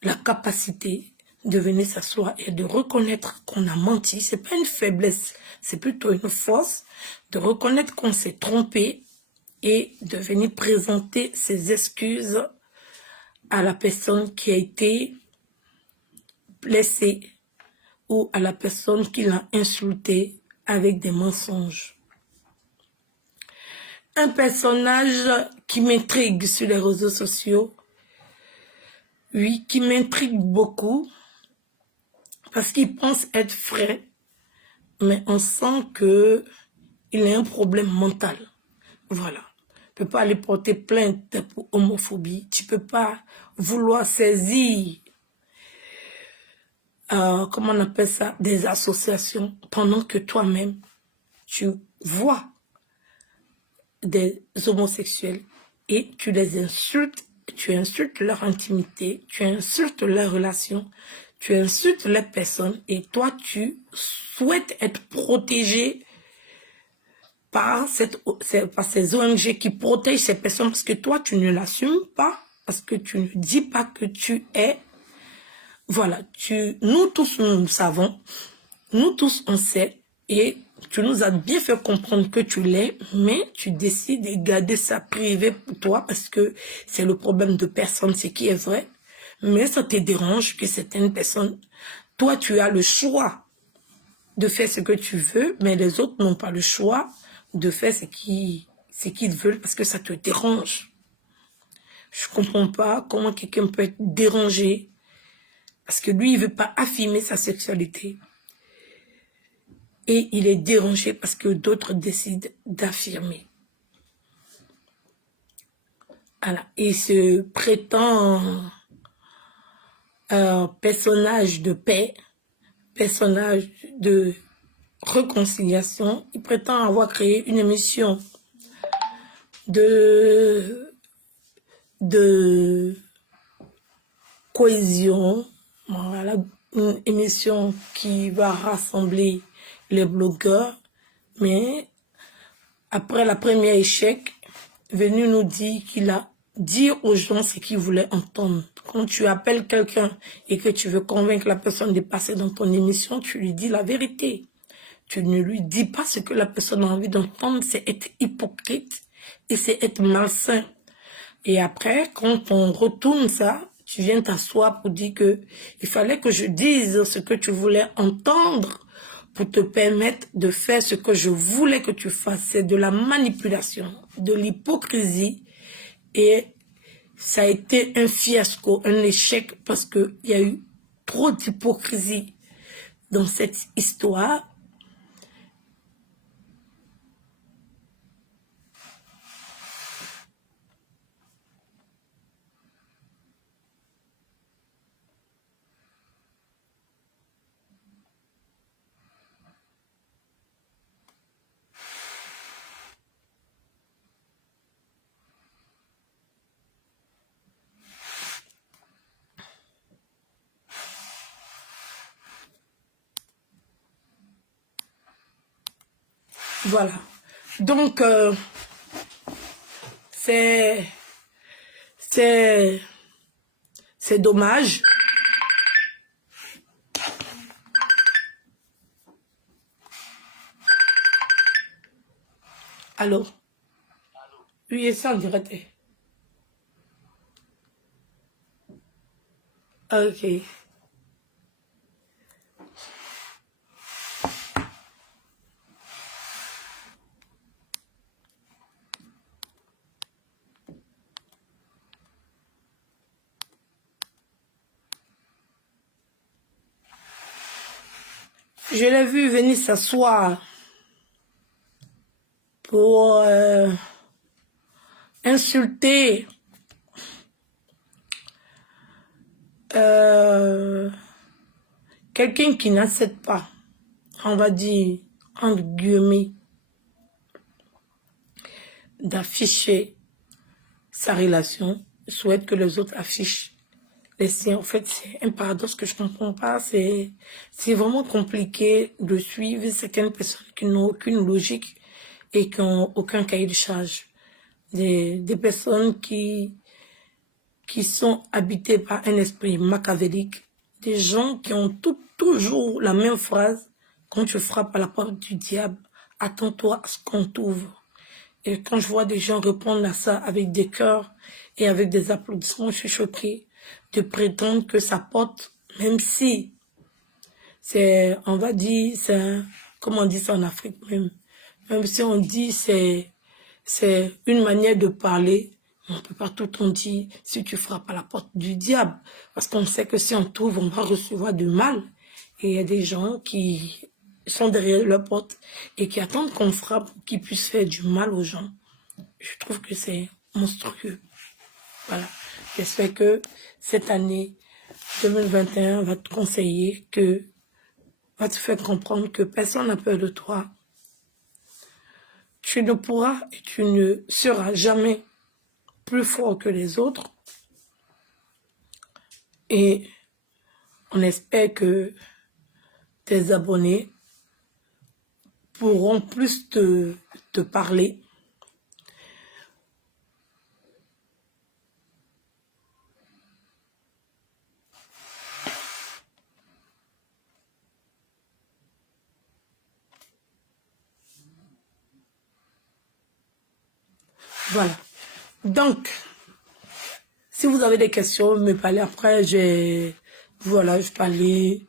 la capacité de venir s'asseoir et de reconnaître qu'on a menti. C'est pas une faiblesse, c'est plutôt une force de reconnaître qu'on s'est trompé et de venir présenter ses excuses à la personne qui a été blessée ou à la personne qui l'a insulté avec des mensonges. Un personnage qui m'intrigue sur les réseaux sociaux, oui, qui m'intrigue beaucoup, parce qu'il pense être frais, mais on sent qu'il a un problème mental. Voilà. Tu ne peux pas aller porter plainte pour homophobie. Tu ne peux pas vouloir saisir, comment on appelle ça, des associations, pendant que toi-même, tu vois des homosexuels et tu les insultes, tu insultes leur intimité, tu insultes leur relation, tu insultes les personnes et toi, tu souhaites être protégé par ces ONG qui protègent ces personnes parce que toi, tu ne l'assumes pas, parce que tu ne dis pas que tu es. Voilà, nous tous, nous savons, nous tous, on sait, et tu nous as bien fait comprendre que tu l'es, mais tu décides de garder ça privé pour toi parce que c'est le problème de personne, ce qui est vrai. Mais ça te dérange que certaines personnes, toi, tu as le choix de faire ce que tu veux, mais les autres n'ont pas le choix de faire ce qu'ils veulent parce que ça te dérange. Je comprends pas comment quelqu'un peut être dérangé parce que lui, il veut pas affirmer sa sexualité. Et il est dérangé parce que d'autres décident d'affirmer. Voilà. Il se prétend personnage de paix, personnage de réconciliation. Il prétend avoir créé une émission de cohésion. Voilà, une émission qui va rassembler les blogueurs, mais après la première échec, venu nous dire qu'il a dit aux gens ce qu'ils voulaient entendre. Quand tu appelles quelqu'un et que tu veux convaincre la personne de passer dans ton émission, tu lui dis la vérité. tu ne lui dis pas ce que la personne a envie d'entendre, c'est être hypocrite et c'est être malsain. Et après, quand on retourne ça, tu viens t'asseoir pour dire que il fallait que je dise ce que tu voulais entendre pour te permettre de faire ce que je voulais que tu fasses. C'est de la manipulation, de l'hypocrisie. Et ça a été un fiasco, un échec, parce qu'il y a eu trop d'hypocrisie dans cette histoire. Voilà. Donc, c'est dommage. Allô? Oui, c'est en direct. Ok. Je l'ai vu venir s'asseoir pour insulter quelqu'un qui n'accepte pas, on va dire, entre guillemets, d'afficher sa relation, souhaite que les autres affichent les siens. En fait, c'est un paradoxe que je comprends pas. C'est vraiment compliqué de suivre certaines personnes qui n'ont aucune logique et qui n'ont aucun cahier de charge. Des personnes qui sont habitées par un esprit machiavélique, des gens qui ont toujours la même phrase: quand tu frappes à la porte du diable, attends-toi à ce qu'on t'ouvre. Et quand je vois des gens répondre à ça avec des cœurs et avec des applaudissements, je suis choquée de prétendre que ça porte, même si c'est, on va dire, c'est, comme on dit ça en Afrique même si on dit c'est une manière de parler, on ne peut pas tout en dire si tu frappes à la porte du diable, parce qu'on sait que si on t'ouvre, on va recevoir du mal. Et il y a des gens qui sont derrière leur porte et qui attendent qu'on frappe pour qu'ils puissent faire du mal aux gens. Je trouve que c'est monstrueux. Voilà. J'espère que cette année 2021 va te conseiller va te faire comprendre que personne n'a peur de toi. Tu ne pourras et tu ne seras jamais plus fort que les autres. Et on espère que tes abonnés pourront plus te parler. Voilà. Donc, si vous avez des questions, me parlez après. Voilà, je parlais.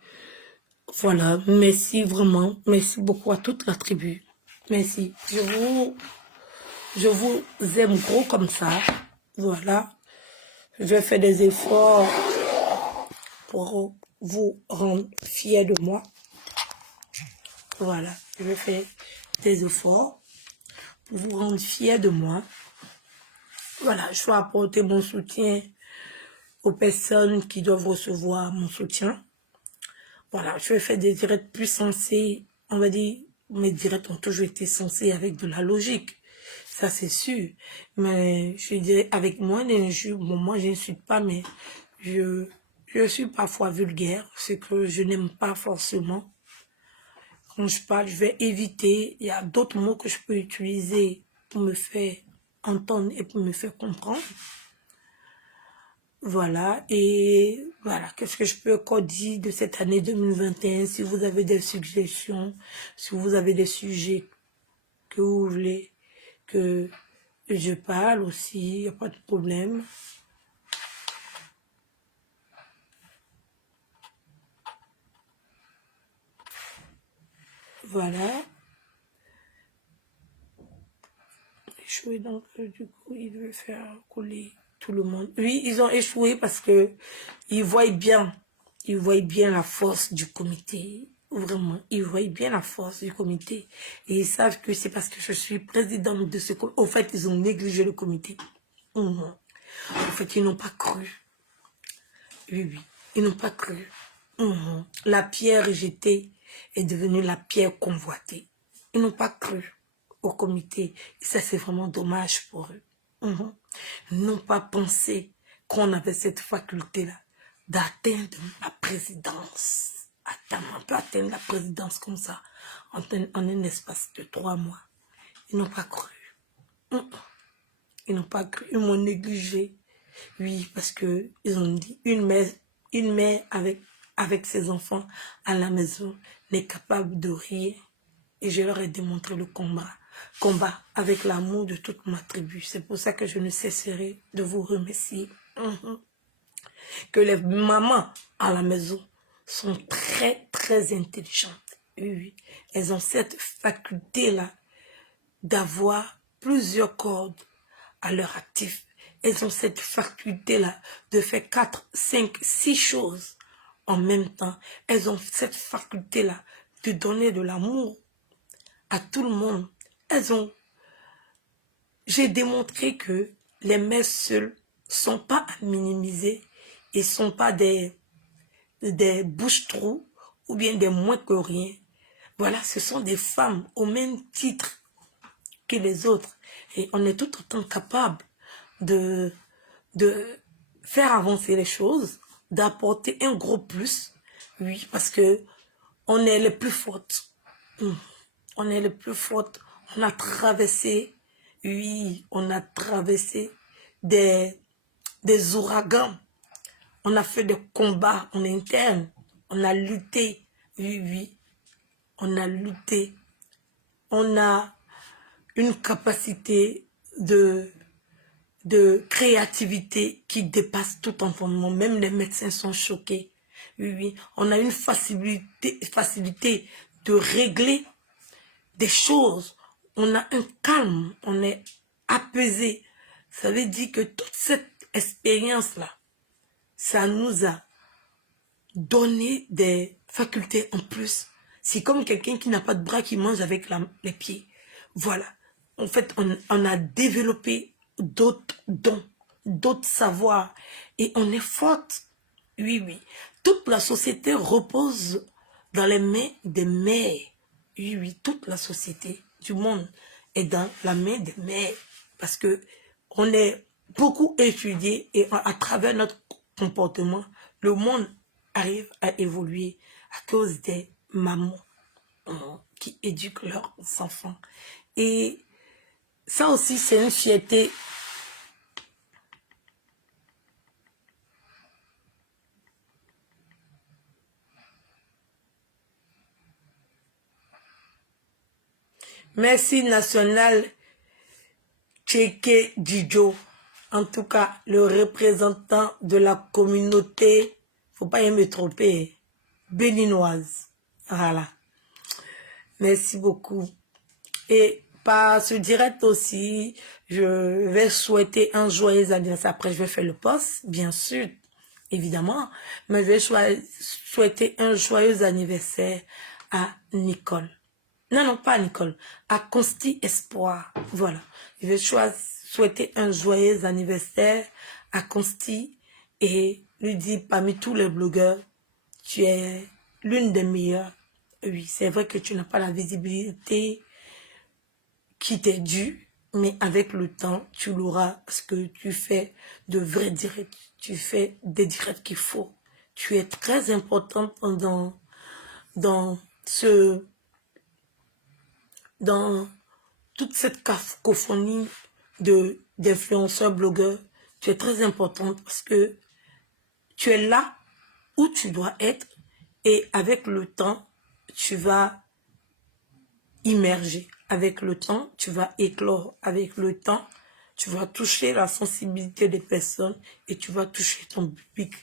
Voilà, merci vraiment. Merci beaucoup à toute la tribu. Merci. Je vous aime gros comme ça. Voilà. Je vais faire des efforts pour vous rendre fiers de moi. Voilà. Je vais faire des efforts pour vous rendre fiers de moi. Voilà. Je vais apporter mon soutien aux personnes qui doivent recevoir mon soutien. Voilà. Je vais faire des directs plus sensés. On va dire, mes directs ont toujours été sensés avec de la logique. Ça, c'est sûr. Mais je dirais, avec moi, bon, moi, je n'insulte pas, mais je suis parfois vulgaire, ce que je n'aime pas forcément. Quand je parle, je vais éviter. Il y a d'autres mots que je peux utiliser pour me faire entendre et pour me faire comprendre. Voilà, et voilà, qu'est-ce que je peux encore dire de cette année 2021? Si vous avez des suggestions, si vous avez des sujets que vous voulez que je parle aussi, il n'y a pas de problème. Voilà. Échoué, donc du coup, il veut faire couler tout le monde. Oui, ils ont échoué parce que ils voient bien la force du comité. Vraiment, ils voient bien la force du comité. Et ils savent que c'est parce que je suis présidente de ce comité. Au fait, ils ont négligé le comité. Mhm. En fait, ils n'ont pas cru. Oui, oui, ils n'ont pas cru. Mhm. La pierre rejetée est devenue la pierre convoitée. Ils n'ont pas cru au comité. Et ça, c'est vraiment dommage pour eux. Mhm. Ils n'ont pas pensé qu'on avait cette faculté-là d'atteindre la présidence. Attends, on peut atteindre la présidence comme ça en un espace de 3 mois. Ils n'ont pas cru. Mhm. Ils n'ont pas cru. Ils m'ont négligé. Oui, parce que ils ont dit une mère avec ses enfants à la maison n'est capable de rien. Et je leur ai démontré le combat avec l'amour de toute ma tribu. C'est pour ça que je ne cesserai de vous remercier. Mhm. Que les mamans à la maison sont très, très intelligentes. Oui, oui. Elles ont cette faculté-là d'avoir plusieurs cordes à leur actif. Elles ont cette faculté-là de faire 4, 5, 6 choses en même temps. Elles ont cette faculté-là de donner de l'amour à tout le monde. J'ai démontré que les mères seules sont pas à minimiser et sont pas des bouches-trous ou bien des moins que rien. Voilà, ce sont des femmes au même titre que les autres. Et on est tout autant capable de faire avancer les choses, d'apporter un gros plus. Oui, parce que on est les plus fortes. On est les plus fortes. On a traversé, oui, on a traversé des ouragans. On a fait des combats en interne. On a lutté. Oui, oui. On a lutté. On a une capacité de créativité qui dépasse tout entendement. Même les médecins sont choqués. Oui, oui. On a une facilité de régler des choses. On a un calme. On est apaisé. Ça veut dire que toute cette expérience-là, ça nous a donné des facultés en plus. C'est comme quelqu'un qui n'a pas de bras qui mange avec les pieds. Voilà. En fait, on a développé d'autres dons, d'autres savoirs. Et on est forte. Oui, oui. Toute la société repose dans les mains des mères. Oui, oui. Toute la société du monde est dans la main des mères. Parce que on est beaucoup étudié et à travers notre comportement, le monde arrive à évoluer à cause des mamans qui éduquent leurs enfants. Et ça aussi, c'est une fierté. Merci National Tcheke Didjo. En tout cas, le représentant de la communauté, faut pas y me tromper, béninoise. Voilà. Merci beaucoup. Et par ce direct aussi, je vais souhaiter un joyeux anniversaire. Après, je vais faire le post, bien sûr, évidemment. Mais je vais souhaiter un joyeux anniversaire à Nicole. Non, non, pas à Nicole. À Consti Espoir. Voilà. Je vais souhaiter un joyeux anniversaire à Consti et lui dire parmi tous les blogueurs, tu es l'une des meilleures. Oui, c'est vrai que tu n'as pas la visibilité qui t'est dû, mais avec le temps, tu l'auras parce que tu fais de vrais directs, tu fais des directs qu'il faut. Tu es très importante dans dans toute cette cacophonie d'influenceurs, blogueurs. Tu es très importante parce que tu es là où tu dois être et avec le temps, tu vas immerger. Avec le temps, tu vas éclore. Avec le temps, tu vas toucher la sensibilité des personnes et tu vas toucher ton public.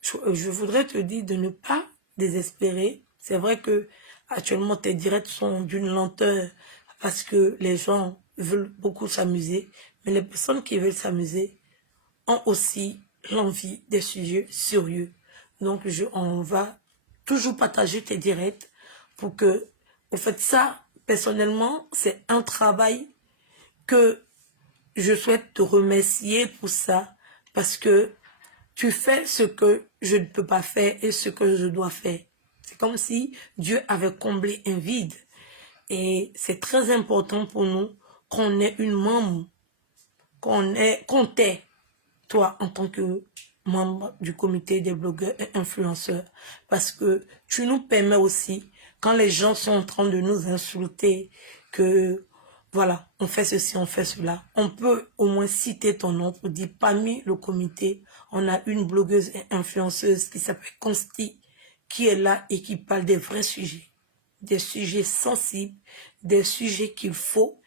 Je voudrais te dire de ne pas désespérer. C'est vrai que actuellement tes directs sont d'une lenteur parce que les gens veulent beaucoup s'amuser. Mais les personnes qui veulent s'amuser ont aussi l'envie des sujets sérieux. Donc, on va toujours partager tes directs pour que, en fait, ça, personnellement, c'est un travail que je souhaite te remercier pour ça, parce que tu fais ce que je ne peux pas faire et ce que je dois faire. C'est comme si Dieu avait comblé un vide. Et c'est très important pour nous qu'on ait une membre, qu'on t'ait, toi, en tant que membre du comité des blogueurs et influenceurs, parce que tu nous permets aussi, quand les gens sont en train de nous insulter, que voilà, on fait ceci, on fait cela, on peut au moins citer ton nom pour dire parmi le comité, on a une blogueuse et influenceuse qui s'appelle Consti, qui est là et qui parle des sujets sensibles, des sujets qu'il faut.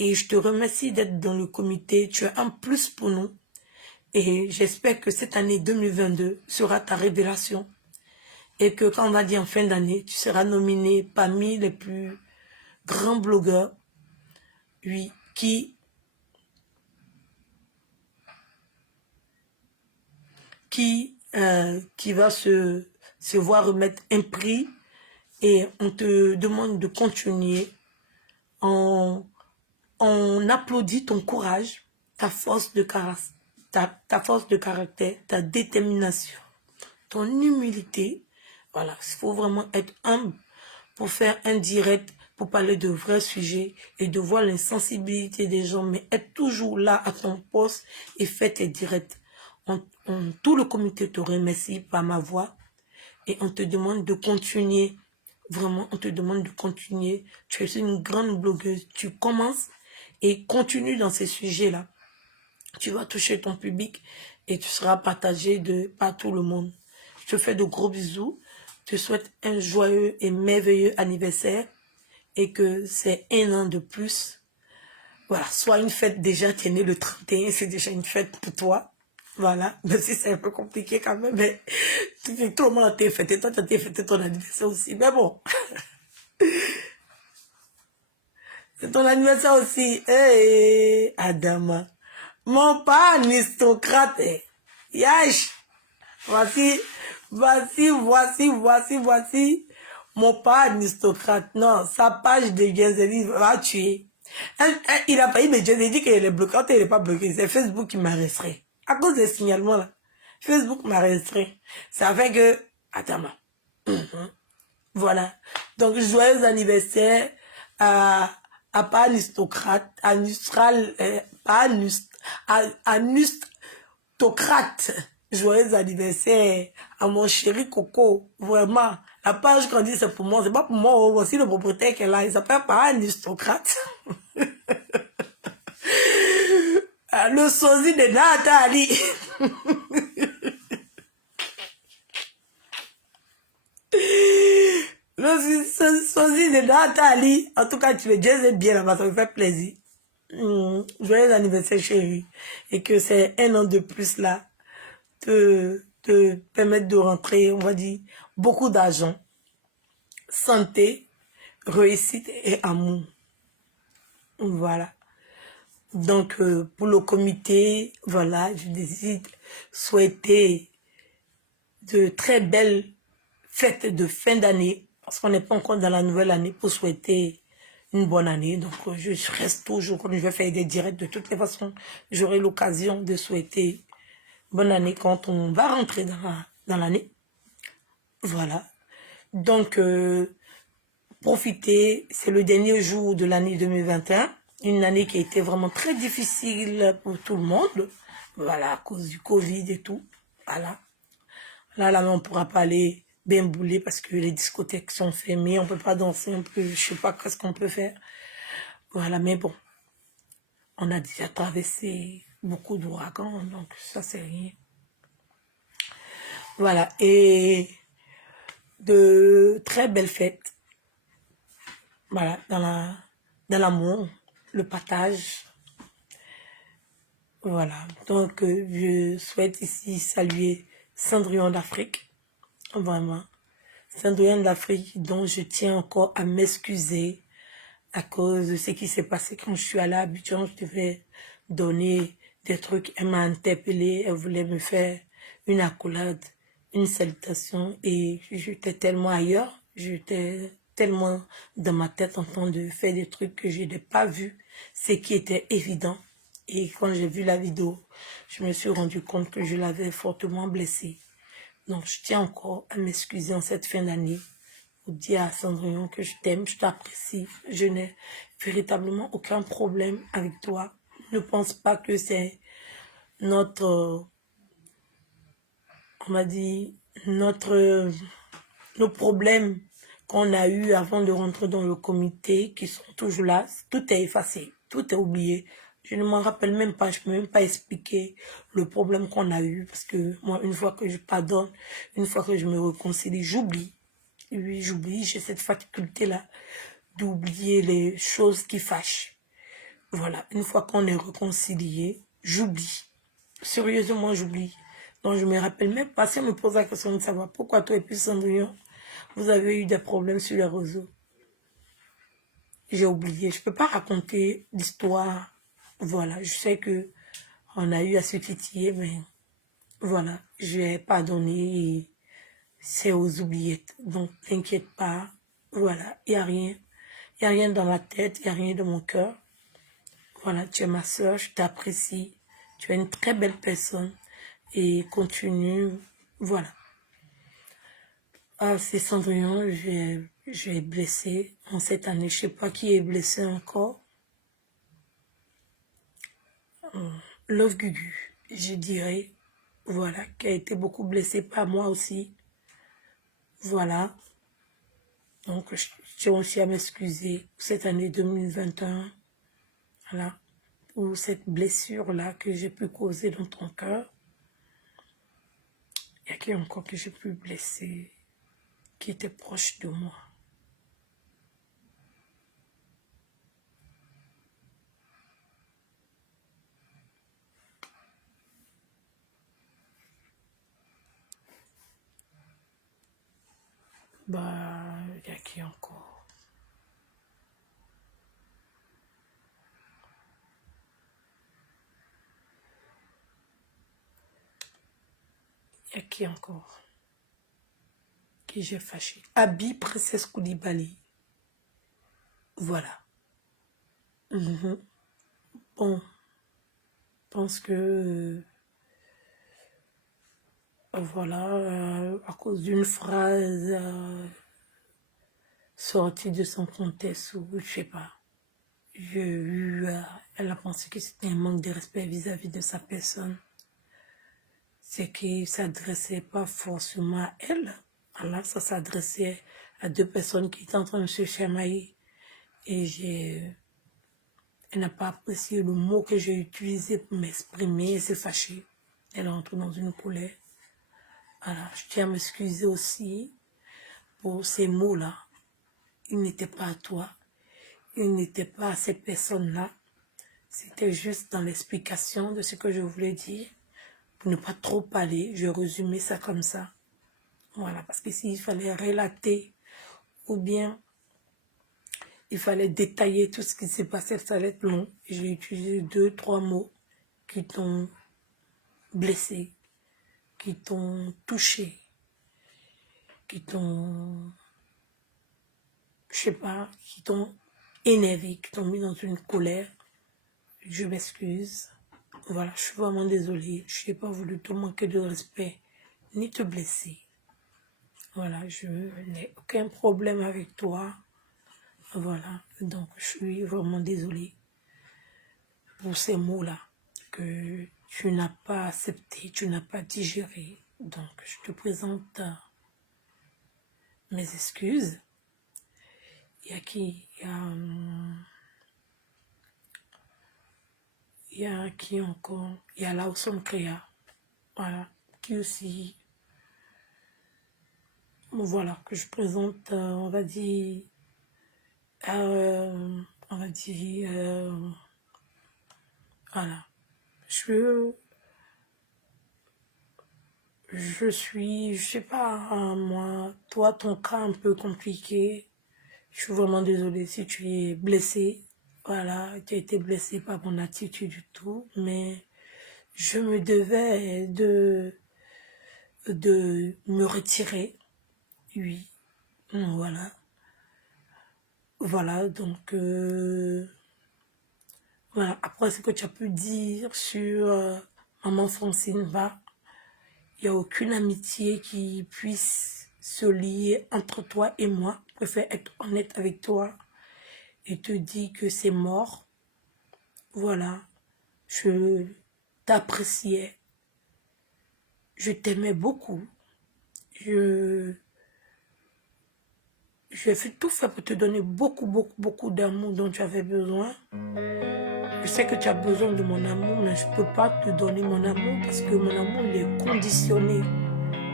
Et je te remercie d'être dans le comité, tu es un plus pour nous. Et j'espère que cette année 2022 sera ta révélation. Et que quand on va dire en fin d'année, tu seras nominé parmi les plus grands blogueurs, oui, qui va se voir remettre un prix. Et on te demande de continuer. On applaudit ton courage, ta force de caractère, ta force de caractère, ta détermination, ton humilité. Voilà, il faut vraiment être humble pour faire un direct, pour parler de vrais sujets et de voir l'insensibilité des gens, mais être toujours là à ton poste et faire tes directs. Tout le comité te remercie par ma voix et on te demande de continuer. Vraiment, on te demande de continuer. Tu es une grande blogueuse. Tu commences et continue dans ces sujets-là. Tu vas toucher ton public et tu seras partagé par tout le monde. Je te fais de gros bisous. Je te souhaite un joyeux et merveilleux anniversaire et que c'est un an de plus. Voilà, soit une fête déjà, tu es né le 31, c'est déjà une fête pour toi. Voilà, même si c'est un peu compliqué quand même, mais tout le monde a été fêté, toi tu as été fêté ton anniversaire aussi. Mais bon, c'est ton anniversaire aussi. Hey, Adama. Mon pas aristocrate. Yash. Voici mon pas aristocrate. Non, sa page de Genzeli va tuer. Il a failli me dire, il dit qu'il est bloqué. Quand il n'est pas bloqué, c'est Facebook qui m'a restreint. À cause des signalements là. Facebook m'a restreint. Ça fait que, attends, voilà. Donc, joyeux anniversaire à pas aristocrate, à Nustral, pas à Nustocrate. Joyeux anniversaire à mon chéri Coco. Vraiment. La page qu'on dit c'est pour moi, c'est pas pour moi, aussi le propriétaire qui est là. Il s'appelle pas aristocrate. Le sosie de Nathalie. Le sosie de Nathalie. En tout cas, tu es déjà bien là-bas, ça me fait plaisir. Joyeux anniversaire, chérie. Et que c'est un an de plus là, te permettre de rentrer, on va dire, beaucoup d'argent, santé, réussite et amour. Voilà. Donc, pour le comité, voilà, je décide souhaiter de très belles fêtes de fin d'année, parce qu'on n'est pas encore dans la nouvelle année pour souhaiter une bonne année. Donc, je reste toujours, comme je vais faire des directs, de toutes les façons, j'aurai l'occasion de souhaiter bonne année quand on va rentrer dans l'année. Voilà. Donc, profitez, c'est le dernier jour de l'année 2021. Une année qui a été vraiment très difficile pour tout le monde. Voilà, à cause du Covid et tout. Voilà. Là, on ne pourra pas aller bien bouler parce que les discothèques sont fermées. On ne peut pas danser, je ne sais pas ce qu'on peut faire. Voilà, mais bon. On a déjà traversé beaucoup d'ouragans, donc ça, c'est rien. Voilà, et de très belles fêtes. Voilà, dans l'amour, le partage. Voilà, donc je souhaite ici saluer Cendrillon d'Afrique, vraiment. Cendrillon d'Afrique dont je tiens encore à m'excuser à cause de ce qui s'est passé quand je suis allée à Abidjan. Je devais donner des trucs, elle m'a interpellée, elle voulait me faire une accolade, une salutation et j'étais tellement ailleurs, j'étais tellement dans ma tête en train de faire des trucs que je n'ai pas vu, ce qui était évident. Et quand j'ai vu la vidéo, je me suis rendu compte que je l'avais fortement blessée. Donc, je tiens encore à m'excuser en cette fin d'année pour dire à Cendrillon que je t'aime, je t'apprécie. Je n'ai véritablement aucun problème avec toi. Ne pense pas que c'est notre, on m'a dit, nos problèmes qu'on a eu avant de rentrer dans le comité qui sont toujours là. Tout est effacé, tout est oublié. Je ne m'en rappelle même pas, je ne peux même pas expliquer le problème qu'on a eu parce que moi, une fois que je pardonne, une fois que je me réconcilie, j'oublie. Oui, j'oublie, j'ai cette faculté-là d'oublier les choses qui fâchent. Voilà, une fois qu'on est réconcilié, j'oublie. Sérieusement, j'oublie. Donc, je me rappelle même pas. Si on me pose la question de savoir pourquoi toi et puis Cendrillon, vous avez eu des problèmes sur les réseaux. J'ai oublié. Je peux pas raconter l'histoire. Voilà, je sais que on a eu à se titiller, mais voilà, j'ai pardonné et c'est aux oubliettes. Donc, t'inquiète pas. Voilà, il n'y a rien. Il n'y a rien dans la tête, il n'y a rien dans mon cœur. Voilà, tu es ma soeur, je t'apprécie. Tu es une très belle personne. Et continue. Voilà. Ah, c'est Cendrillon, j'ai blessé en cette année. Je ne sais pas qui est blessé encore. Love Gugu, je dirais. Voilà, qui a été beaucoup blessé par moi aussi. Voilà. Donc, je tiens aussi à m'excuser pour cette année 2021. Voilà. Pour cette blessure-là que j'ai pu causer dans ton cœur. Il y a qui encore que j'ai pu blesser, qui était proche de moi. Bah, il y a qui encore? Il y a qui encore? Qui j'ai fâché? Abi Princesse Koulibaly. Voilà. Bon, je pense que, voilà, à cause d'une phrase sortie de son contexte ou je sais pas, j'ai eu, elle a pensé que c'était un manque de respect vis-à-vis de sa personne. C'est qu'il ne s'adressait pas forcément à elle. Alors, ça s'adressait à deux personnes qui étaient en train de se chamailler. Et elle n'a pas apprécié le mot que j'ai utilisé pour m'exprimer. Elle s'est fâchée. Elle est entrée dans une colère. Alors, je tiens à m'excuser aussi pour ces mots-là. Ils n'étaient pas à toi. Ils n'étaient pas à cette personne-là. C'était juste dans l'explication de ce que je voulais dire. Pour ne pas trop parler, je résumais ça comme ça. Voilà, parce que s'il fallait relater ou bien il fallait détailler tout ce qui s'est passé, ça allait être long. J'ai utilisé 2, 3 mots qui t'ont blessé, qui t'ont touché, qui t'ont, je sais pas, qui t'ont énervé, qui t'ont mis dans une colère. Je m'excuse. Voilà, je suis vraiment désolée. Je n'ai pas voulu te manquer de respect, ni te blesser. Voilà, je n'ai aucun problème avec toi. Voilà, donc je suis vraiment désolée pour ces mots-là que tu n'as pas accepté, tu n'as pas digéré. Donc je te présente mes excuses. Il y a qui il y a qui encore? Il y a Lawson Créa, voilà, qui aussi Bon, voilà, que je présente, on va dire, euh, on va dire, voilà. Je, je sais pas, hein, moi, toi, ton cas un peu compliqué. Je suis vraiment désolée si tu es blessé. Voilà, tu as été blessé par mon attitude du tout, mais je me devais de me retirer. Oui, voilà. Voilà, donc, voilà. Après ce que tu as pu dire sur Maman Francine va, il n'y a aucune amitié qui puisse se lier entre toi et moi. Je préfère être honnête avec toi et te dire que c'est mort. Voilà, je t'appréciais, je t'aimais beaucoup. Je, j'ai fait tout fait pour te donner beaucoup, beaucoup, beaucoup d'amour dont tu avais besoin. Je sais que tu as besoin de mon amour, mais je ne peux pas te donner mon amour parce que mon amour il est conditionné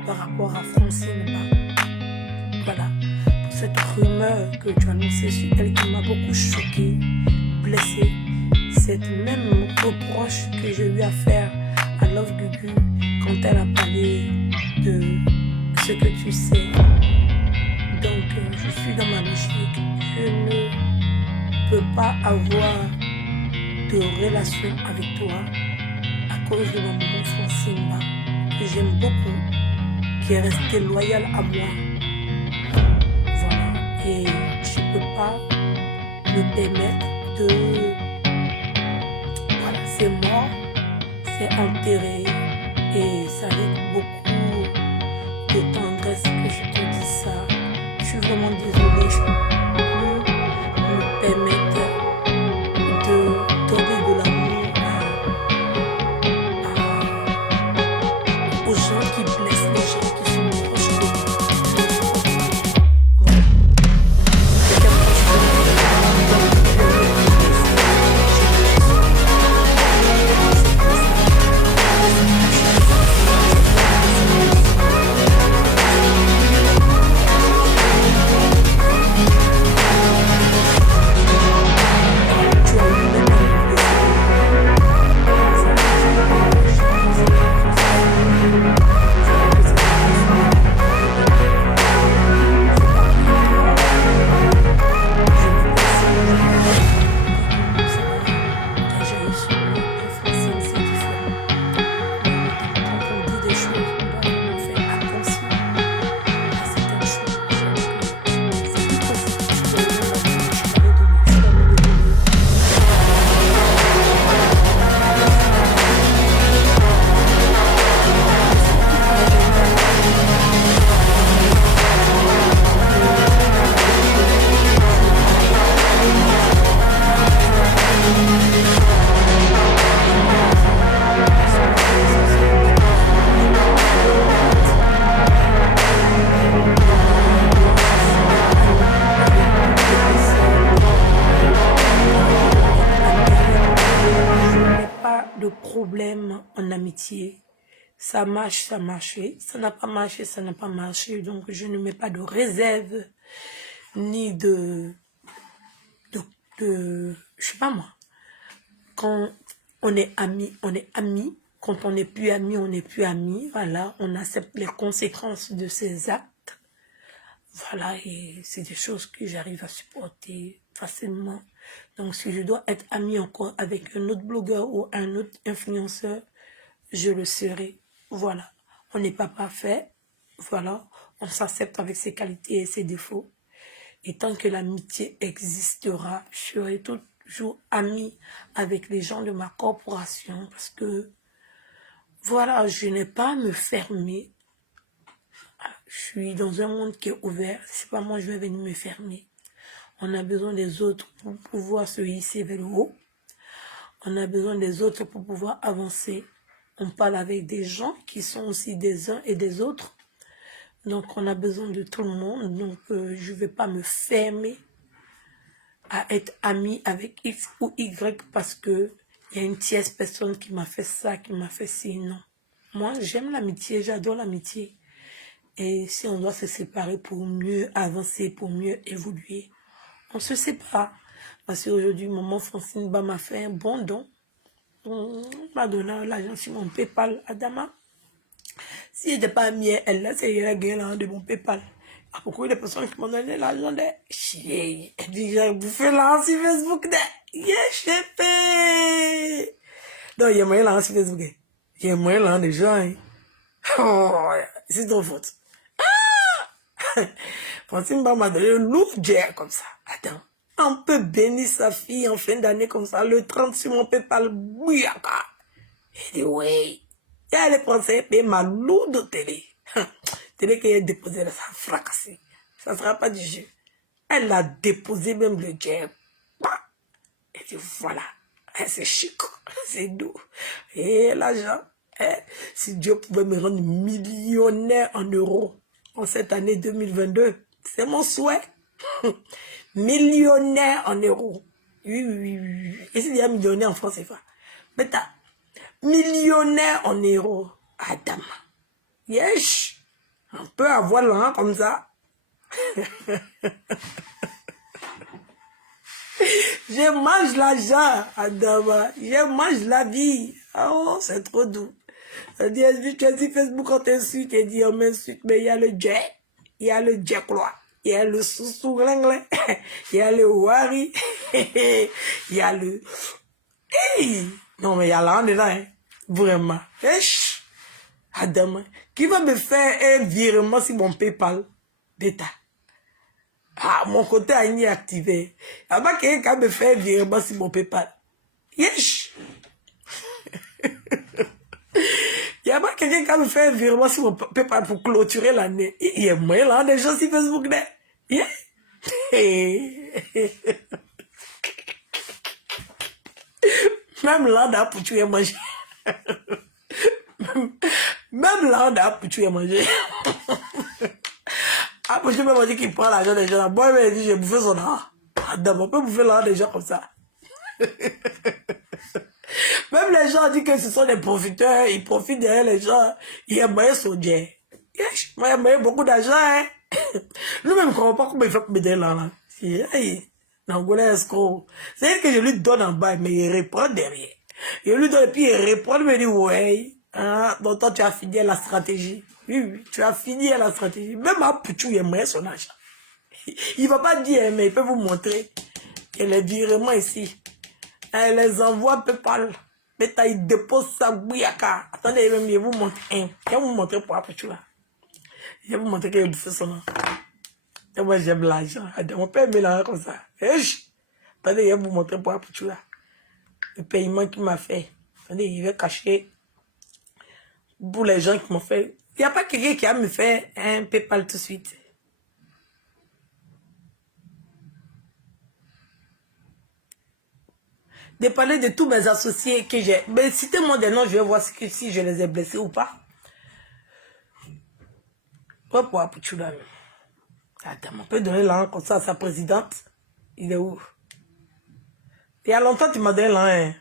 par rapport à Francine. Voilà, pour cette rumeur que tu as annoncée sur elle qui m'a beaucoup choquée, blessée. Cette même reproche que j'ai eu à faire à Love Gugu quand elle a parlé de ce que tu sais. Donc, je suis dans ma logique. Je ne peux pas avoir de relation avec toi à cause de ma maman Francine là, que j'aime beaucoup, qui est restée loyale à moi. Voilà. Et je ne peux pas me permettre de... Voilà, c'est mort, c'est enterré. Et c'est avec beaucoup de tendresse que je te dis ça. Je suis vraiment désolée, je ne peux plus me permettre de donner de l'amour aux gens qui blessent, les gens qui sont proches de moi. Je ne supporte pas. Voilà. Quelqu'un proche de moi, je me blesse. Tu as eu même un de problème en amitié. Ça marche, ça marchait. Ça n'a pas marché, ça n'a pas marché. Donc, je ne mets pas de réserve, ni je sais pas moi. Quand on est amis, on est amis. Quand on n'est plus amis, on n'est plus amis. Voilà, on accepte les conséquences de ces actes. Voilà, et c'est des choses que j'arrive à supporter facilement. Donc, si je dois être ami encore avec un autre blogueur ou un autre influenceur, je le serai. Voilà, on n'est pas parfait. Voilà, on s'accepte avec ses qualités et ses défauts. Et tant que l'amitié existera, je serai toujours ami avec les gens de ma corporation parce que, voilà, je n'ai pas à me fermer. Je suis dans un monde qui est ouvert. C'est pas moi, je vais venir me fermer. On a besoin des autres pour pouvoir se hisser vers le haut. On a besoin des autres pour pouvoir avancer. On parle avec des gens qui sont aussi des uns et des autres. Donc, on a besoin de tout le monde. Donc, je ne vais pas me fermer à être ami avec X ou Y parce que il y a une tierce personne qui m'a fait ça, qui m'a fait ci. Non. Moi, j'aime l'amitié, j'adore l'amitié. Et si on doit se séparer pour mieux avancer, pour mieux évoluer, on se sépare. Parce qu'aujourd'hui, maman Francine m'a fait un bon don. On m'a donné l'argent sur mon PayPal à Dama. Si elle n'était pas mienne, elle là, c'est la gueule de mon PayPal. Il y a beaucoup de personnes qui m'ont donné l'argent de chier. Elle dit, j'ai bouffé l'argent sur Facebook de yeah, fait. Donc, il y a moyen l'argent sur Facebook. Il y a moyen l'argent des gens. Hein. Oh, c'est ton faute. Francine m'a donné un lourd jet comme ça. Attends. On peut bénir sa fille en fin d'année comme ça, le 30 sur mon PayPal. Bouyaka. Elle dit, ouais. Et elle est pensée payer ma lourde télé. Télé qu'elle a déposée, ça a fracassé. Ça ne sera pas du jeu. Elle a déposé même le jet. Elle dit, voilà. C'est chic. C'est doux. Et l'argent. Si Dieu pouvait me rendre millionnaire en euros en cette année 2022, c'est mon souhait. Millionnaire en euros. Oui. Et s'il y a millionnaire en France, c'est pas. Mais t'as millionnaire en euros. Adam. Yes. On peut avoir l'argent comme ça. Je mange l'argent, Adama. Je mange la vie. Oh, c'est trop doux. On dit, tu as dit Facebook, on t'insulte, tu dit, on m'insulte, mais il y a le jet, il y a le jet quoi, il y a le sous l'anglais, il y a le wari, il y a le... Hey! Non, mais il y a là dedans, hein. Vraiment. Esh! Adam, qui va me faire un virement sur mon PayPal d'État? Ah, mon côté a été activé. Il n'y a pas quelqu'un qui me fait un virement sur mon PayPal. Yes! Il n'y a pas quelqu'un qui me fait un virement sur mon PayPal pour clôturer l'année. Il y a moyen là, des gens sur Facebook. Yeah. Même là, on a pour tuer manger. Même là, on a pour tuer manger. Après, je peux me dire qu'il prend l'argent des gens là. Moi, il dit, j'ai bouffé son argent. D'abord, on peut bouffer l'argent des gens comme ça. Même les gens disent que ce sont des profiteurs, ils profitent derrière les gens. Il y a moyen son Dieu. Moi, il y a moyen beaucoup d'argent. Hein? Lui-même, je ne comprends pas comment il fait pour m'aider là. Hey, Nangolais escroc. C'est que je lui donne en bas, mais il reprend derrière. Je lui donne et puis il reprend, il me dit, ouais, hein, donc toi, tu as fini à la stratégie. Oui, tu as fini à la stratégie. Même à Pouchou, il y a moyen son argent. Il ne va pas dire, mais il peut vous montrer. Il est virement ici. Elle les envoie PayPal. Mais il dépose sa bouillaka. Attendez, je vais vous montrer. Je vais vous montrer pour Apuchou là. Je vais vous montrer qu'il a bouffé son nom. Et moi, j'aime l'argent. On peut aimer l'argent comme ça. Attendez, je vais vous montrer pour Apuchou là. Le paiement qu'il m'a fait. Attendez, il va cacher. Pour les gens qui m'ont fait. Il n'y a pas quelqu'un qui a me fait un PayPal tout de suite. De parler de tous mes associés que j'ai. Mais citez-moi des noms, je vais voir si je les ai blessés ou pas. Pas pour Apuchula. Attends, on peut donner l'argent comme ça à sa présidente. Il est où? Il y a longtemps, tu m'as donné l'argent.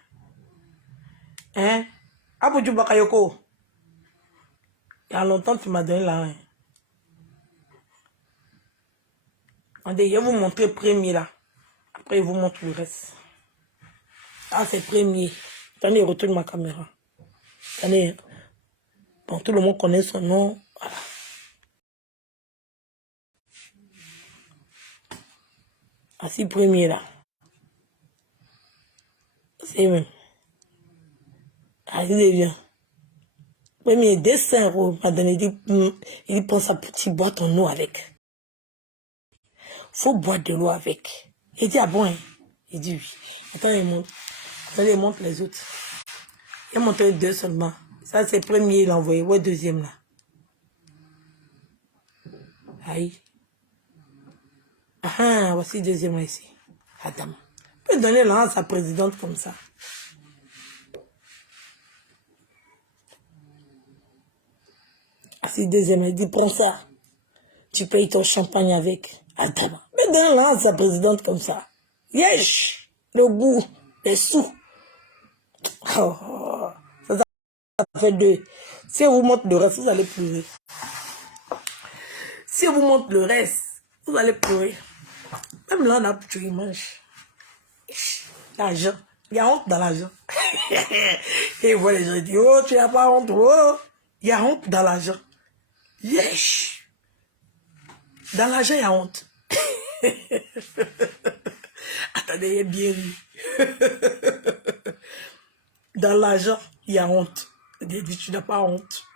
Hein? Apuchou Bakayoko. Il y a longtemps, tu m'as donné l'argent. Attendez, je vais vous montrer le premier là. Après, je vous montre le reste. Ah, c'est le premier. Attendez, retourne ma caméra. Attendez. Bon, tout le monde connaît son nom. Voilà. Ah, c'est le premier là. C'est même. Ah, il est bien. Premier, 200 €. M'a donné, il prend sa petite boîte en eau avec. Faut boire de l'eau avec. Il dit, ah bon, hein? Il dit oui. Attends, il montre. Attendez, il montre les autres. Il a montré 2 seulement. Ça, c'est le premier, il a envoyé. Ouais, deuxième là. Aïe. Ah, voici le deuxième là ici. Adam. On peut donner l'argent à sa présidente comme ça. Voici le deuxième là. Il dit, prends ça. Tu payes ton champagne avec. Adam. Mais donne l'argent à sa présidente comme ça. Yesh. Le goût. Les sous. Oh, ça fait 2. Si on vous montre le reste, vous allez pleurer. Si on vous montre le reste, vous allez pleurer. Même là, on a tu mange. L'argent. Il y a honte dans l'argent. Et voilà, les gens disent, oh, tu n'as pas honte. Oh, il y a honte dans l'argent. Yes. Dans l'argent, il y a honte. Attendez, il est bien vu. Dans l'argent, il y a honte. Elle dit, tu n'as pas honte.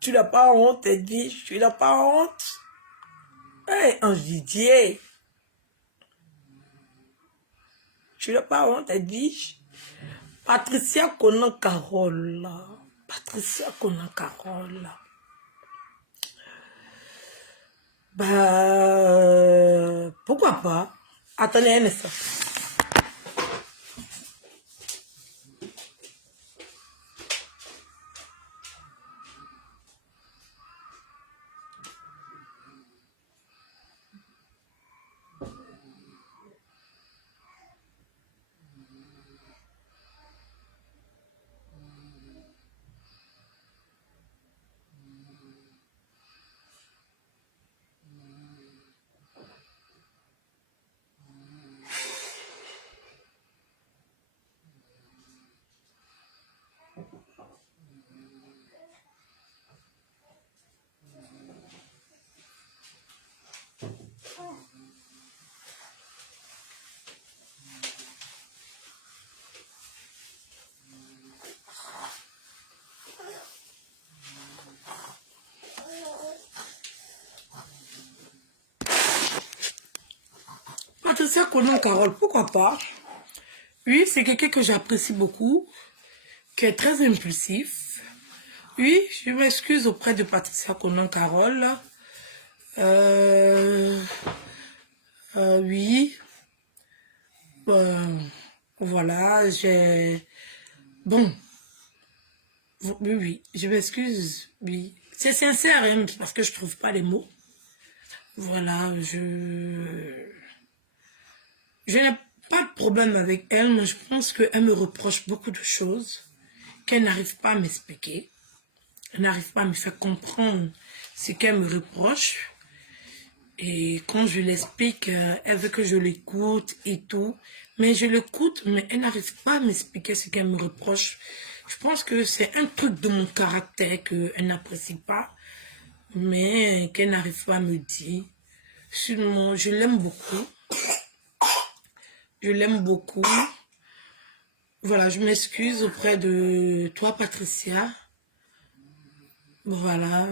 Tu n'as pas honte, elle dit, tu n'as pas honte. Hey, Ange Didier. Tu n'as pas honte, elle dit. Patricia Conan Carole. Patricia Conan Carole. Bah, pourquoi pas? Attendez un instant. Patricia Conan Carole, pourquoi pas? Oui, c'est quelqu'un que j'apprécie beaucoup, qui est très impulsif. Oui, je m'excuse auprès de Patricia Conan Carole. Oui. Voilà, j'ai... Bon. Oui, oui, je m'excuse, oui. C'est sincère, hein, parce que je trouve pas les mots. Voilà, je n'ai pas de problème avec elle, mais je pense qu'elle me reproche beaucoup de choses qu'elle n'arrive pas à m'expliquer. Elle n'arrive pas à me faire comprendre ce qu'elle me reproche. Et quand je l'explique, elle veut que je l'écoute et tout. Mais je l'écoute, mais elle n'arrive pas à m'expliquer ce qu'elle me reproche. Je pense que c'est un truc de mon caractère qu'elle n'apprécie pas, mais qu'elle n'arrive pas à me dire. Sinon, je l'aime beaucoup. Je l'aime beaucoup. Voilà, je m'excuse auprès de toi, Patricia. Voilà.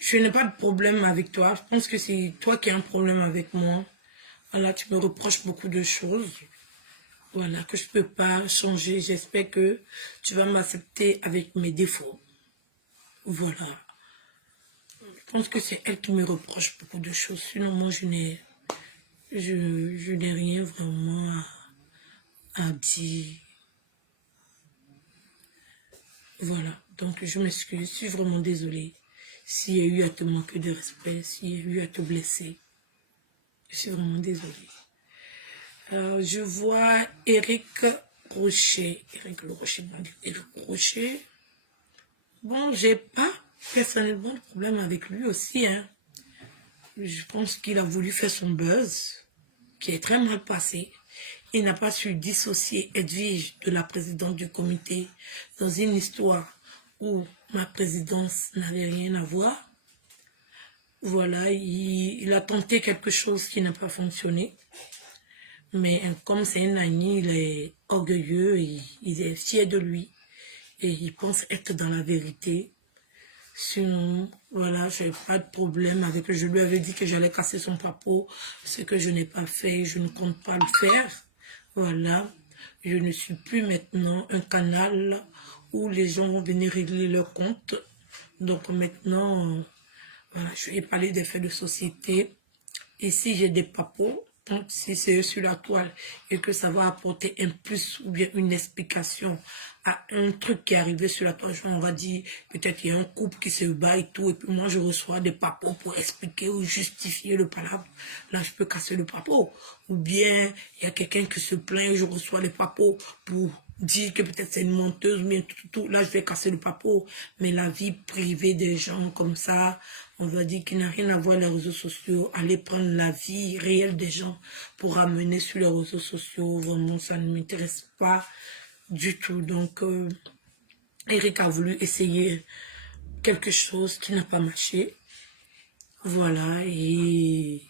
Je n'ai pas de problème avec toi. Je pense que c'est toi qui as un problème avec moi. Voilà, tu me reproches beaucoup de choses. Voilà, que je ne peux pas changer. J'espère que tu vas m'accepter avec mes défauts. Voilà. Je pense que c'est elle qui me reproche beaucoup de choses. Sinon, moi, je n'ai rien vraiment à dire. Voilà. Donc, je m'excuse. Je suis vraiment désolée s'il y a eu à te manquer de respect, s'il y a eu à te blesser. Je suis vraiment désolée. Je vois Eric Rocher. Eric Rocher. Bon, j'ai pas personnellement de problème avec lui aussi. Hein. Je pense qu'il a voulu faire son buzz, qui est très mal passé. Il n'a pas su dissocier Edwige de la présidente du comité dans une histoire où ma présidence n'avait rien à voir. Voilà, il a tenté quelque chose qui n'a pas fonctionné. Mais comme c'est un ami, il est orgueilleux, il est fier de lui. Et il pense être dans la vérité. Sinon, voilà, j'ai pas de problème avec lui. Je lui avais dit que j'allais casser son papeau. Ce que je n'ai pas fait, je ne compte pas le faire. Voilà. Je ne suis plus maintenant un canal où les gens vont venir régler leurs comptes. Donc maintenant, voilà, je vais parler des faits de société. Ici, j'ai des papos. Donc, si c'est sur la toile et que ça va apporter un plus ou bien une explication à un truc qui est arrivé sur la toile, on va dire, peut-être il y a un couple qui se bat et tout, et puis moi je reçois des papos pour expliquer ou justifier le palabre. Là, je peux casser le papo. Ou bien, il y a quelqu'un qui se plaint et je reçois les papos pour dire que peut-être c'est une menteuse, mais tout, là je vais casser le papeau, mais la vie privée des gens comme ça, on va dire qu'il n'a rien à voir les réseaux sociaux, aller prendre la vie réelle des gens pour amener sur les réseaux sociaux, vraiment ça ne m'intéresse pas du tout. Donc Eric a voulu essayer quelque chose qui n'a pas marché, voilà, et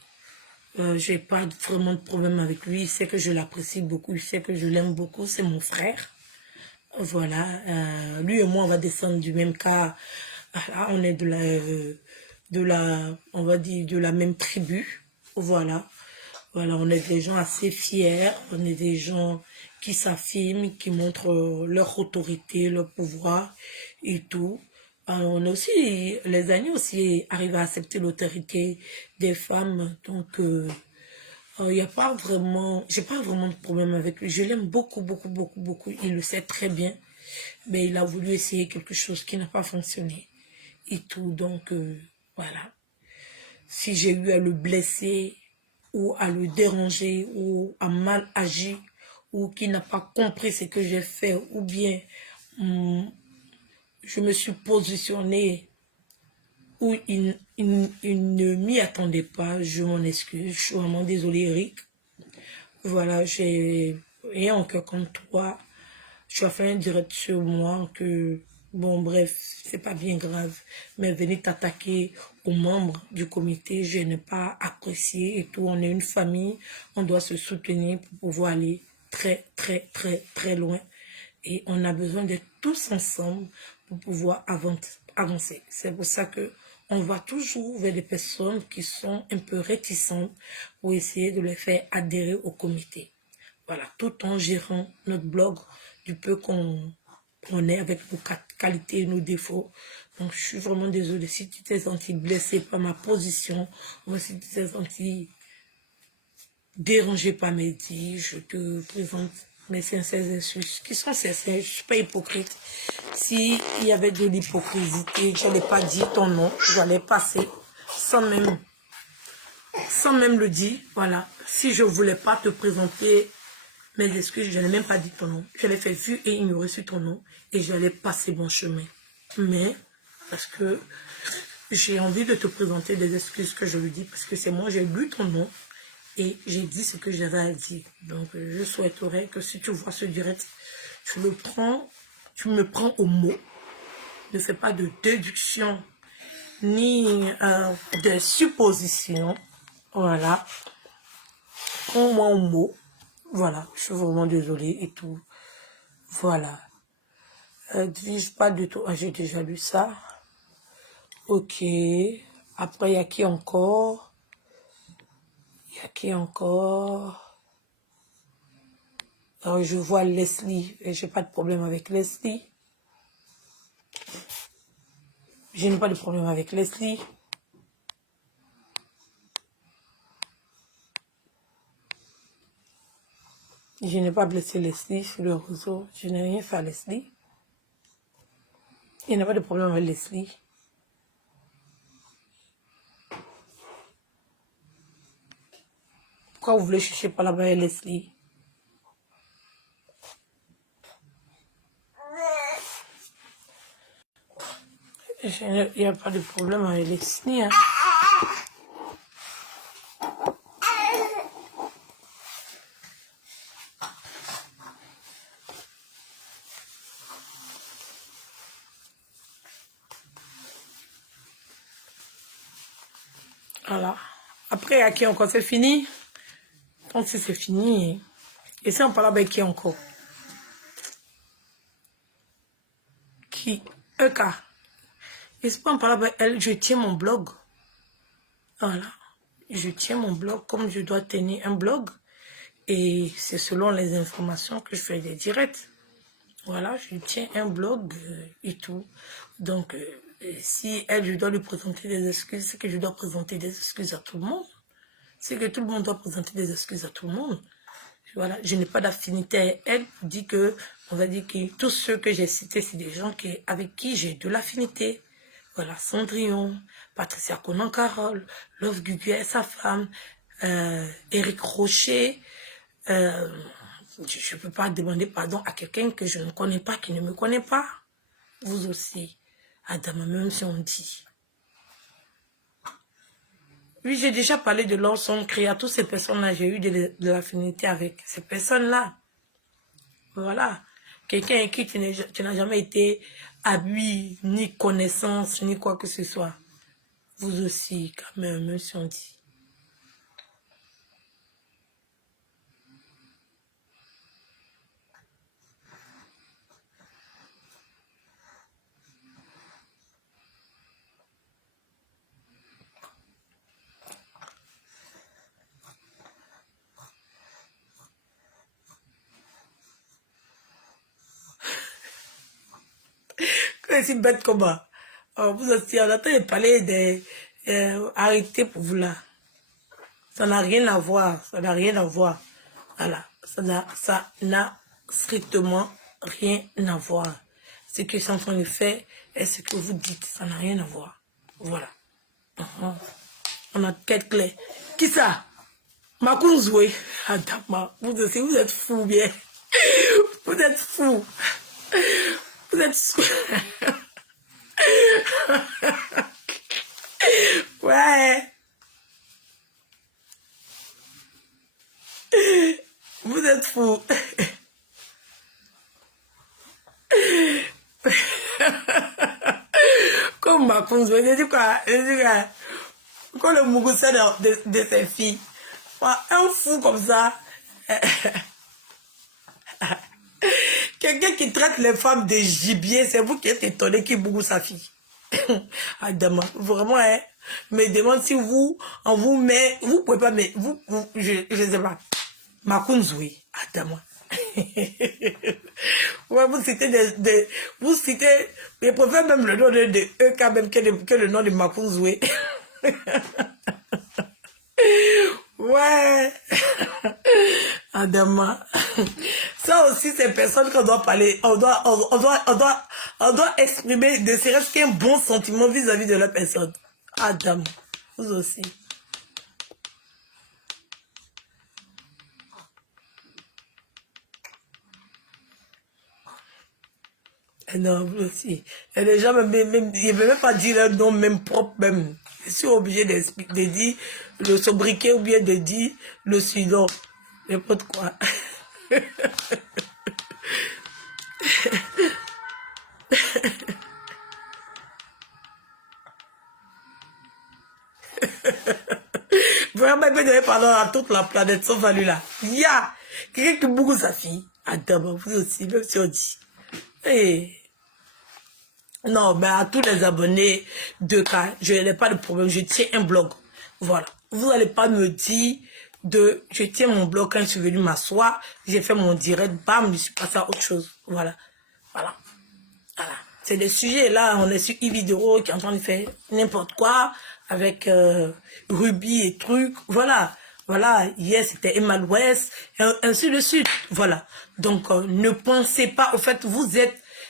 j'ai pas vraiment de problème avec lui, il sait que je l'apprécie beaucoup, il sait que je l'aime beaucoup, c'est mon frère. Voilà, lui et moi, on va descendre du même cas. Voilà, on est on va dire, de la même tribu. Voilà. Voilà, on est des gens assez fiers. On est des gens qui s'affirment, qui montrent leur autorité, leur pouvoir et tout. On est aussi, les amis aussi arrivent à accepter l'autorité des femmes. Donc, il y a pas vraiment, j'ai pas vraiment de problème avec lui. Je l'aime beaucoup, beaucoup, beaucoup, beaucoup. Il le sait très bien. Mais il a voulu essayer quelque chose qui n'a pas fonctionné. Et tout, donc, voilà. Si j'ai eu à le blesser, ou à le déranger, ou à mal agir, ou qu'il n'a pas compris ce que j'ai fait, ou bien je me suis positionnée où il ne m'y attendait pas, je m'en excuse. Je suis vraiment désolée, Eric. Voilà, j'ai rien en cœur contre toi. Tu as fait un direct sur moi que, bon, bref, c'est pas bien grave. Mais venir t'attaquer aux membres du comité, je n'ai pas apprécié et tout. On est une famille, on doit se soutenir pour pouvoir aller très, très, très, très loin. Et on a besoin d'être tous ensemble pour pouvoir avancer. C'est pour ça que on va toujours vers des personnes qui sont un peu réticentes pour essayer de les faire adhérer au comité. Voilà, tout en gérant notre blog du peu qu'on est avec nos qualités et nos défauts. Donc, je suis vraiment désolée si tu t'es senti blessé par ma position, ou si tu t'es senti dérangé par mes dits, je te présente mes sincères excuses, qui sont sincères, je ne suis pas hypocrite. S'il y avait de l'hypocrisie, je n'allais pas dire ton nom, j'allais passer sans même le dire, voilà. Si je ne voulais pas te présenter mes excuses, je n'ai même pas dit ton nom. Je l'ai fait vu et ignorer sur ton nom et j'allais passer mon chemin. Mais, parce que j'ai envie de te présenter des excuses que je lui dis, parce que c'est moi, j'ai lu ton nom et j'ai dit ce que j'avais à dire. Donc, je souhaiterais que si tu vois ce direct, tu me prends au mot. Ne fais pas de déduction ni de supposition. Voilà. Prends-moi au mot. Voilà, je suis vraiment désolée et tout. Voilà. Dis pas du tout. Ah, j'ai déjà lu ça. Ok. Après, il y a qui encore? Il y a qui encore? Alors, je vois Leslie. Et j'ai pas de problème avec Leslie. Je n'ai pas de problème avec Leslie. Je n'ai pas blessé Leslie sur le réseau. Je n'ai rien fait à Leslie. Il n'y a pas de problème avec Leslie. Pourquoi vous voulez chercher par là-bas Leslie? Il n'y a pas de problème avec Leslie. Hein. Voilà. Après, à qui encore? C'est fini? Quand c'est fini. Et si on parle avec qui encore? Qui? EK. Et si on parle avec elle, je tiens mon blog. Voilà. Je tiens mon blog comme je dois tenir un blog. Et c'est selon les informations que je fais des directs. Voilà, je tiens un blog et tout. Donc, si elle, je dois lui présenter des excuses, c'est que je dois présenter des excuses à tout le monde. C'est que tout le monde doit présenter des excuses à tout le monde. Voilà, je n'ai pas d'affinité. Elle dit que, on va dire que tous ceux que j'ai cités, c'est des gens avec qui j'ai de l'affinité. Voilà, Cendrillon, Patricia Conan-Carole, Love Gugu et sa femme, Éric Rocher, Je ne peux pas demander pardon à quelqu'un que je ne connais pas, qui ne me connaît pas. Vous aussi, Adama, même si on dit. Oui, j'ai déjà parlé de leur son créé à toutes ces personnes-là. J'ai eu de l'affinité avec ces personnes-là. Voilà. Quelqu'un avec qui tu n'as jamais été habillé, ni connaissance, ni quoi que ce soit. Vous aussi, quand même si on dit. C'est bête comment. Vous aussi, on attend de parler des... arrêtez pour vous là. Ça n'a rien à voir. Ça n'a rien à voir. Voilà. Ça n'a strictement rien à voir. Ce que c'est en train de faire et ce que vous dites, ça n'a rien à voir. Voilà. On a tête claire. Qui ça? Makunzoué. Adama. Vous aussi, vous êtes fous bien. Vous êtes fous. Vous êtes fous. Ouais. Vous êtes fous. Comme Makunzoué, je dis quoi? Quand le Mougoussa de ses filles. Un fou comme ça. Quelqu'un qui traite les femmes de gibier, c'est vous qui êtes étonné qu'il bouge sa fille. Adama, vraiment, hein. Me demande si vous, on vous met, vous pouvez pas, mais vous je sais pas. Makunzoué, Adama. Ouais, vous citez vous citez, mais préfère même le nom de eux quand même que le nom de Makunzoué. Ouais. Adama. Ça aussi, c'est personne qu'on doit parler. On doit exprimer ne serait-ce qu'un bon sentiment vis-à-vis de la personne. Adam. Vous aussi. Et non, vous aussi. Et les gens, même, ils ne veulent même pas dire leur nom, même propre, même. Je suis obligé de dire le sobriquet ou bien de dire le suivant. N'importe quoi. Vraiment, il peut donner pardon à toute la planète, sauf à lui là. Ya! Quelqu'un qui bouge sa fille. Adam, vous aussi, même si on dit. Hey. Non, mais à tous les abonnés de cas, je n'ai pas de problème, je tiens un blog. Voilà. Vous n'allez pas me dire je tiens mon blog quand je suis venu m'asseoir, j'ai fait mon direct, bam, je suis passé à autre chose. Voilà. Voilà. Voilà. C'est des sujets, là, on est sur e-vidéo qui est en train de faire n'importe quoi avec Ruby et trucs. Voilà. Voilà. Hier, c'était Emma West, ainsi de suite. Voilà. Donc, ne pensez pas, au fait,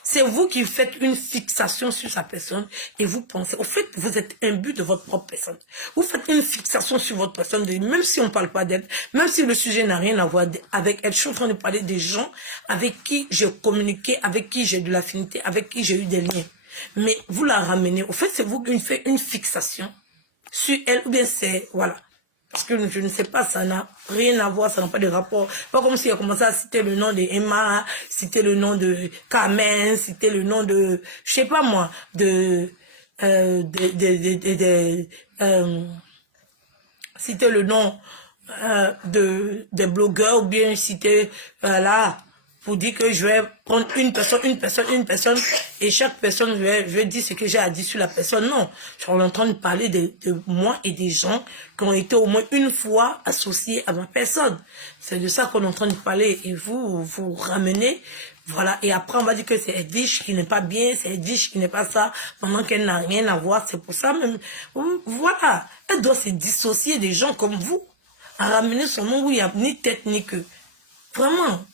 c'est vous qui faites une fixation sur sa personne et vous pensez, au fait, vous êtes imbu de votre propre personne. Vous faites une fixation sur votre personne, même si on ne parle pas d'elle, même si le sujet n'a rien à voir avec elle. Je suis en train de parler des gens avec qui j'ai communiqué, avec qui j'ai de l'affinité, avec qui j'ai eu des liens. Mais vous la ramenez, au fait, c'est vous qui faites une fixation sur elle, ou bien c'est, voilà. Parce que je ne sais pas, ça n'a rien à voir, ça n'a pas de rapport. Pas comme si on commençait à citer le nom de Emma, citer le nom de Carmen, citer le nom de, je sais pas moi, citer le nom des blogueurs, ou bien citer, voilà, pour dire que je vais prendre une personne, et chaque personne, je vais dire ce que j'ai à dire sur la personne. Non, je suis en train de parler de moi et des gens qui ont été au moins une fois associés à ma personne. C'est de ça qu'on est en train de parler, et vous ramenez, voilà, et après on va dire que c'est Edwige qui n'est pas bien, c'est Edwige qui n'est pas ça, pendant qu'elle n'a rien à voir, c'est pour ça même, voilà, elle doit se dissocier des gens comme vous, à ramener son nom où il n'y a ni tête ni queue. Vraiment.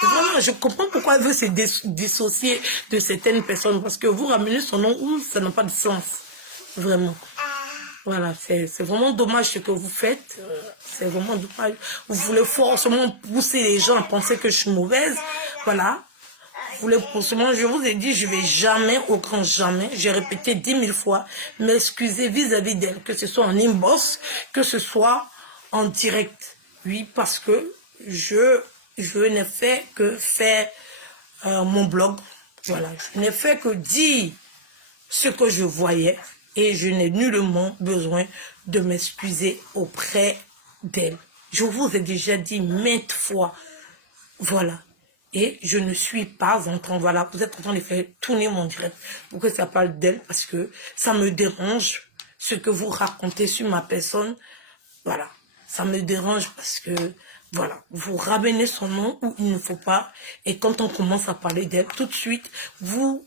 Vraiment, je comprends pourquoi elle veut se dissocier de certaines personnes, parce que vous ramenez son nom où ça n'a pas de sens. Vraiment. Voilà, c'est vraiment dommage ce que vous faites. C'est vraiment dommage. Vous voulez forcément pousser les gens à penser que je suis mauvaise. Voilà. Vous voulez forcément, je vous ai dit, je vais jamais, au grand jamais, j'ai répété 10 000 fois, m'excuser vis-à-vis d'elle, que ce soit en inbox, que ce soit en direct. Oui, parce que je n'ai fait que faire mon blog. Voilà, je n'ai fait que dire ce que je voyais et je n'ai nullement besoin de m'excuser auprès d'elle. Je vous ai déjà dit maintes fois, voilà. Et je ne suis pas en train, voilà, vous êtes en train de faire tourner mon direct pour que ça parle d'elle parce que ça me dérange ce que vous racontez sur ma personne. Voilà, ça me dérange parce que, voilà, vous ramenez son nom où il ne faut pas. Et quand on commence à parler d'elle, tout de suite, vous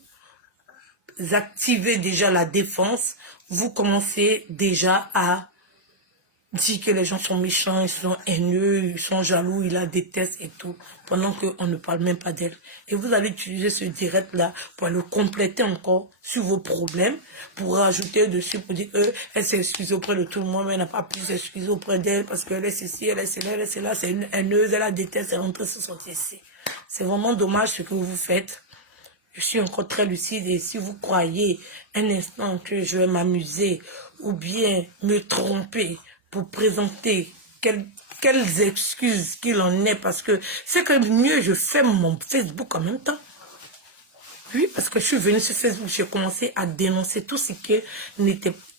activez déjà la défense, vous commencez déjà à dire que les gens sont méchants, ils sont haineux, ils sont jaloux, ils la détestent et tout, pendant qu'on ne parle même pas d'elle. Et vous allez utiliser ce direct-là pour le compléter encore sur vos problèmes, pour rajouter dessus, pour dire qu'elle s'est excusée auprès de tout le monde, mais elle n'a pas pu s'excuser auprès d'elle parce qu'elle est ceci, elle est cela, elle est cela, c'est une haineuse, elle la déteste, elle est rentrée se sortir ici. C'est vraiment dommage ce que vous faites. Je suis encore très lucide et si vous croyez un instant que je vais m'amuser ou bien me tromper pour présenter quelles excuses qu'il en est, parce que c'est que mieux je fais mon Facebook en même temps. Oui, parce que je suis venue sur Facebook, j'ai commencé à dénoncer tout ce qui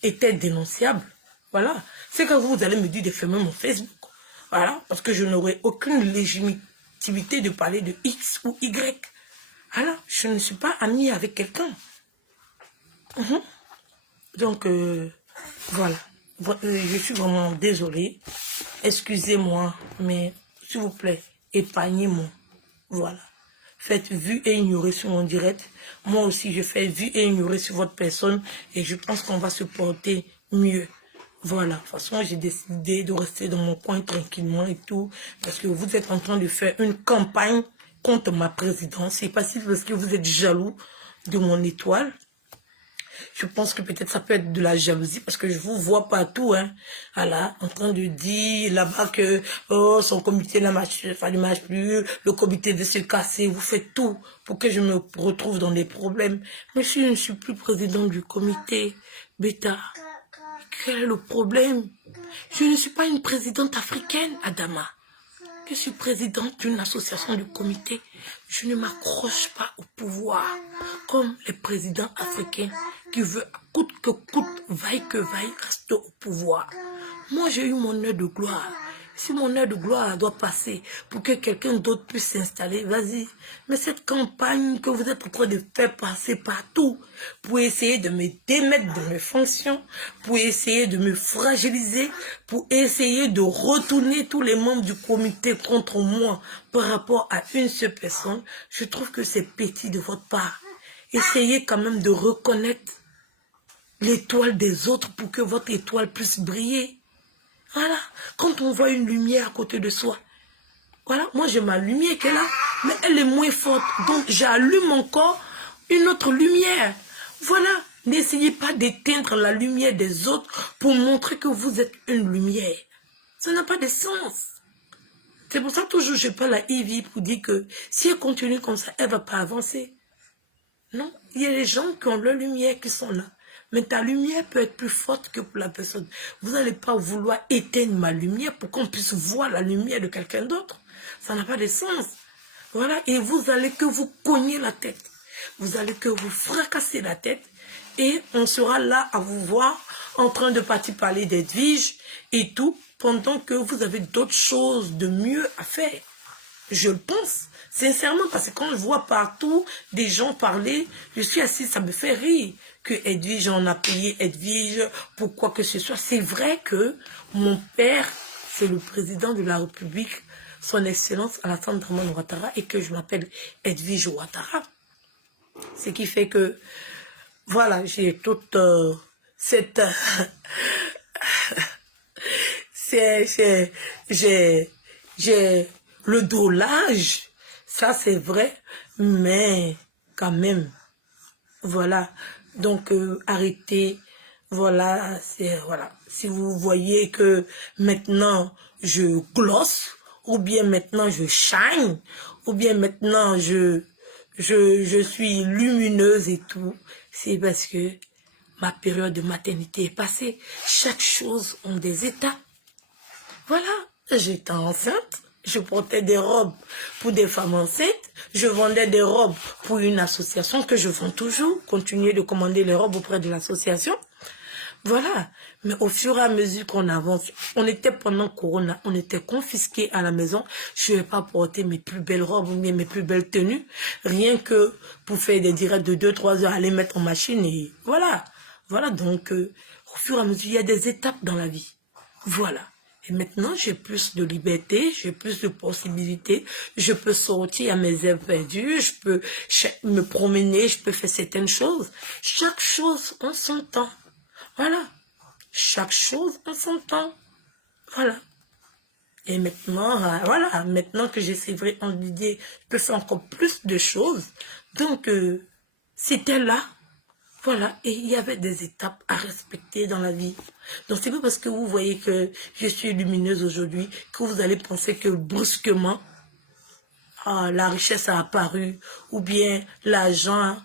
était dénonciable. Voilà. C'est que vous allez me dire de fermer mon Facebook. Voilà. Parce que je n'aurai aucune légitimité de parler de X ou Y. Alors, je ne suis pas amie avec quelqu'un. Donc, voilà. Je suis vraiment désolée. Excusez-moi, mais s'il vous plaît, épargnez-moi. Voilà. Faites vue et ignorer sur mon direct. Moi aussi, je fais vue et ignorer sur votre personne. Et je pense qu'on va se porter mieux. Voilà. De toute façon, j'ai décidé de rester dans mon coin tranquillement et tout. Parce que vous êtes en train de faire une campagne contre ma présidence. C'est pas si parce que vous êtes jaloux de mon étoile. Je pense que peut-être ça peut être de la jalousie parce que je vous vois partout, hein. Voilà, en train de dire là-bas que oh, son comité ne marche plus, le comité veut se casser. Vous faites tout pour que je me retrouve dans des problèmes. Mais si je ne suis plus président du comité, Beta, quel est le problème? Je ne suis pas une présidente africaine, Adama. Je suis présidente d'une association de comité. Je ne m'accroche pas au pouvoir comme les présidents africains qui veulent, coûte que coûte, vaille que vaille, rester au pouvoir. Moi, j'ai eu mon heure de gloire. Si mon heure de gloire doit passer pour que quelqu'un d'autre puisse s'installer, vas-y. Mais cette campagne que vous êtes en train de faire passer partout pour essayer de me démettre de mes fonctions, pour essayer de me fragiliser, pour essayer de retourner tous les membres du comité contre moi par rapport à une seule personne, je trouve que c'est petit de votre part. Essayez quand même de reconnaître l'étoile des autres pour que votre étoile puisse briller. Voilà, quand on voit une lumière à côté de soi, voilà, moi j'ai ma lumière qui est là, mais elle est moins forte, donc j'allume encore une autre lumière. Voilà, n'essayez pas d'éteindre la lumière des autres pour montrer que vous êtes une lumière. Ça n'a pas de sens. C'est pour ça que toujours je parle à Ivy pour dire que si elle continue comme ça, elle ne va pas avancer. Non, il y a des gens qui ont leur lumière qui sont là. Mais ta lumière peut être plus forte que pour la personne. Vous n'allez pas vouloir éteindre ma lumière pour qu'on puisse voir la lumière de quelqu'un d'autre. Ça n'a pas de sens. Voilà, et vous allez que vous cogner la tête. Vous allez que vous fracasser la tête. Et on sera là à vous voir en train de partir parler d'Edwige et tout, pendant que vous avez d'autres choses de mieux à faire. Je le pense, sincèrement, parce que quand je vois partout des gens parler, je suis assise, ça me fait rire que Edwige, on a payé Edwige pour quoi que ce soit. C'est vrai que mon père, c'est le président de la République, son Excellence Alassane Dramane Ouattara, et que je m'appelle Edwige Ouattara. Ce qui fait que, voilà, j'ai toute cette... j'ai le dolage, ça c'est vrai, mais quand même, voilà. Donc arrêtez Voilà, voilà. Si vous voyez que maintenant je gloss, ou bien maintenant je shine, ou bien maintenant je suis lumineuse et tout, c'est parce que ma période de maternité est passée. Chaque chose a des étapes. Voilà, j'étais enceinte, je portais des robes pour des femmes enceintes, je vendais des robes pour une association que je vends toujours, continuer de commander les robes auprès de l'association. Voilà, mais au fur et à mesure qu'on avance, on était pendant Corona, on était confisqués à la maison, je ne vais pas porter mes plus belles robes ou bien mes plus belles tenues, rien que pour faire des directs de 2-3 heures, aller mettre en machine et voilà. Voilà, donc au fur et à mesure, il y a des étapes dans la vie. Voilà. Et maintenant, j'ai plus de liberté, j'ai plus de possibilités. Je peux sortir à mes heures perdues, je peux me promener, je peux faire certaines choses. Chaque chose en son temps. Voilà. Chaque chose en son temps. Voilà. Et maintenant, voilà, maintenant que j'ai sévré en idée, je peux faire encore plus de choses. Donc, c'était là. Voilà, et il y avait des étapes à respecter dans la vie. Donc c'est pas parce que vous voyez que je suis lumineuse aujourd'hui que vous allez penser que brusquement, la richesse a apparu, ou bien l'argent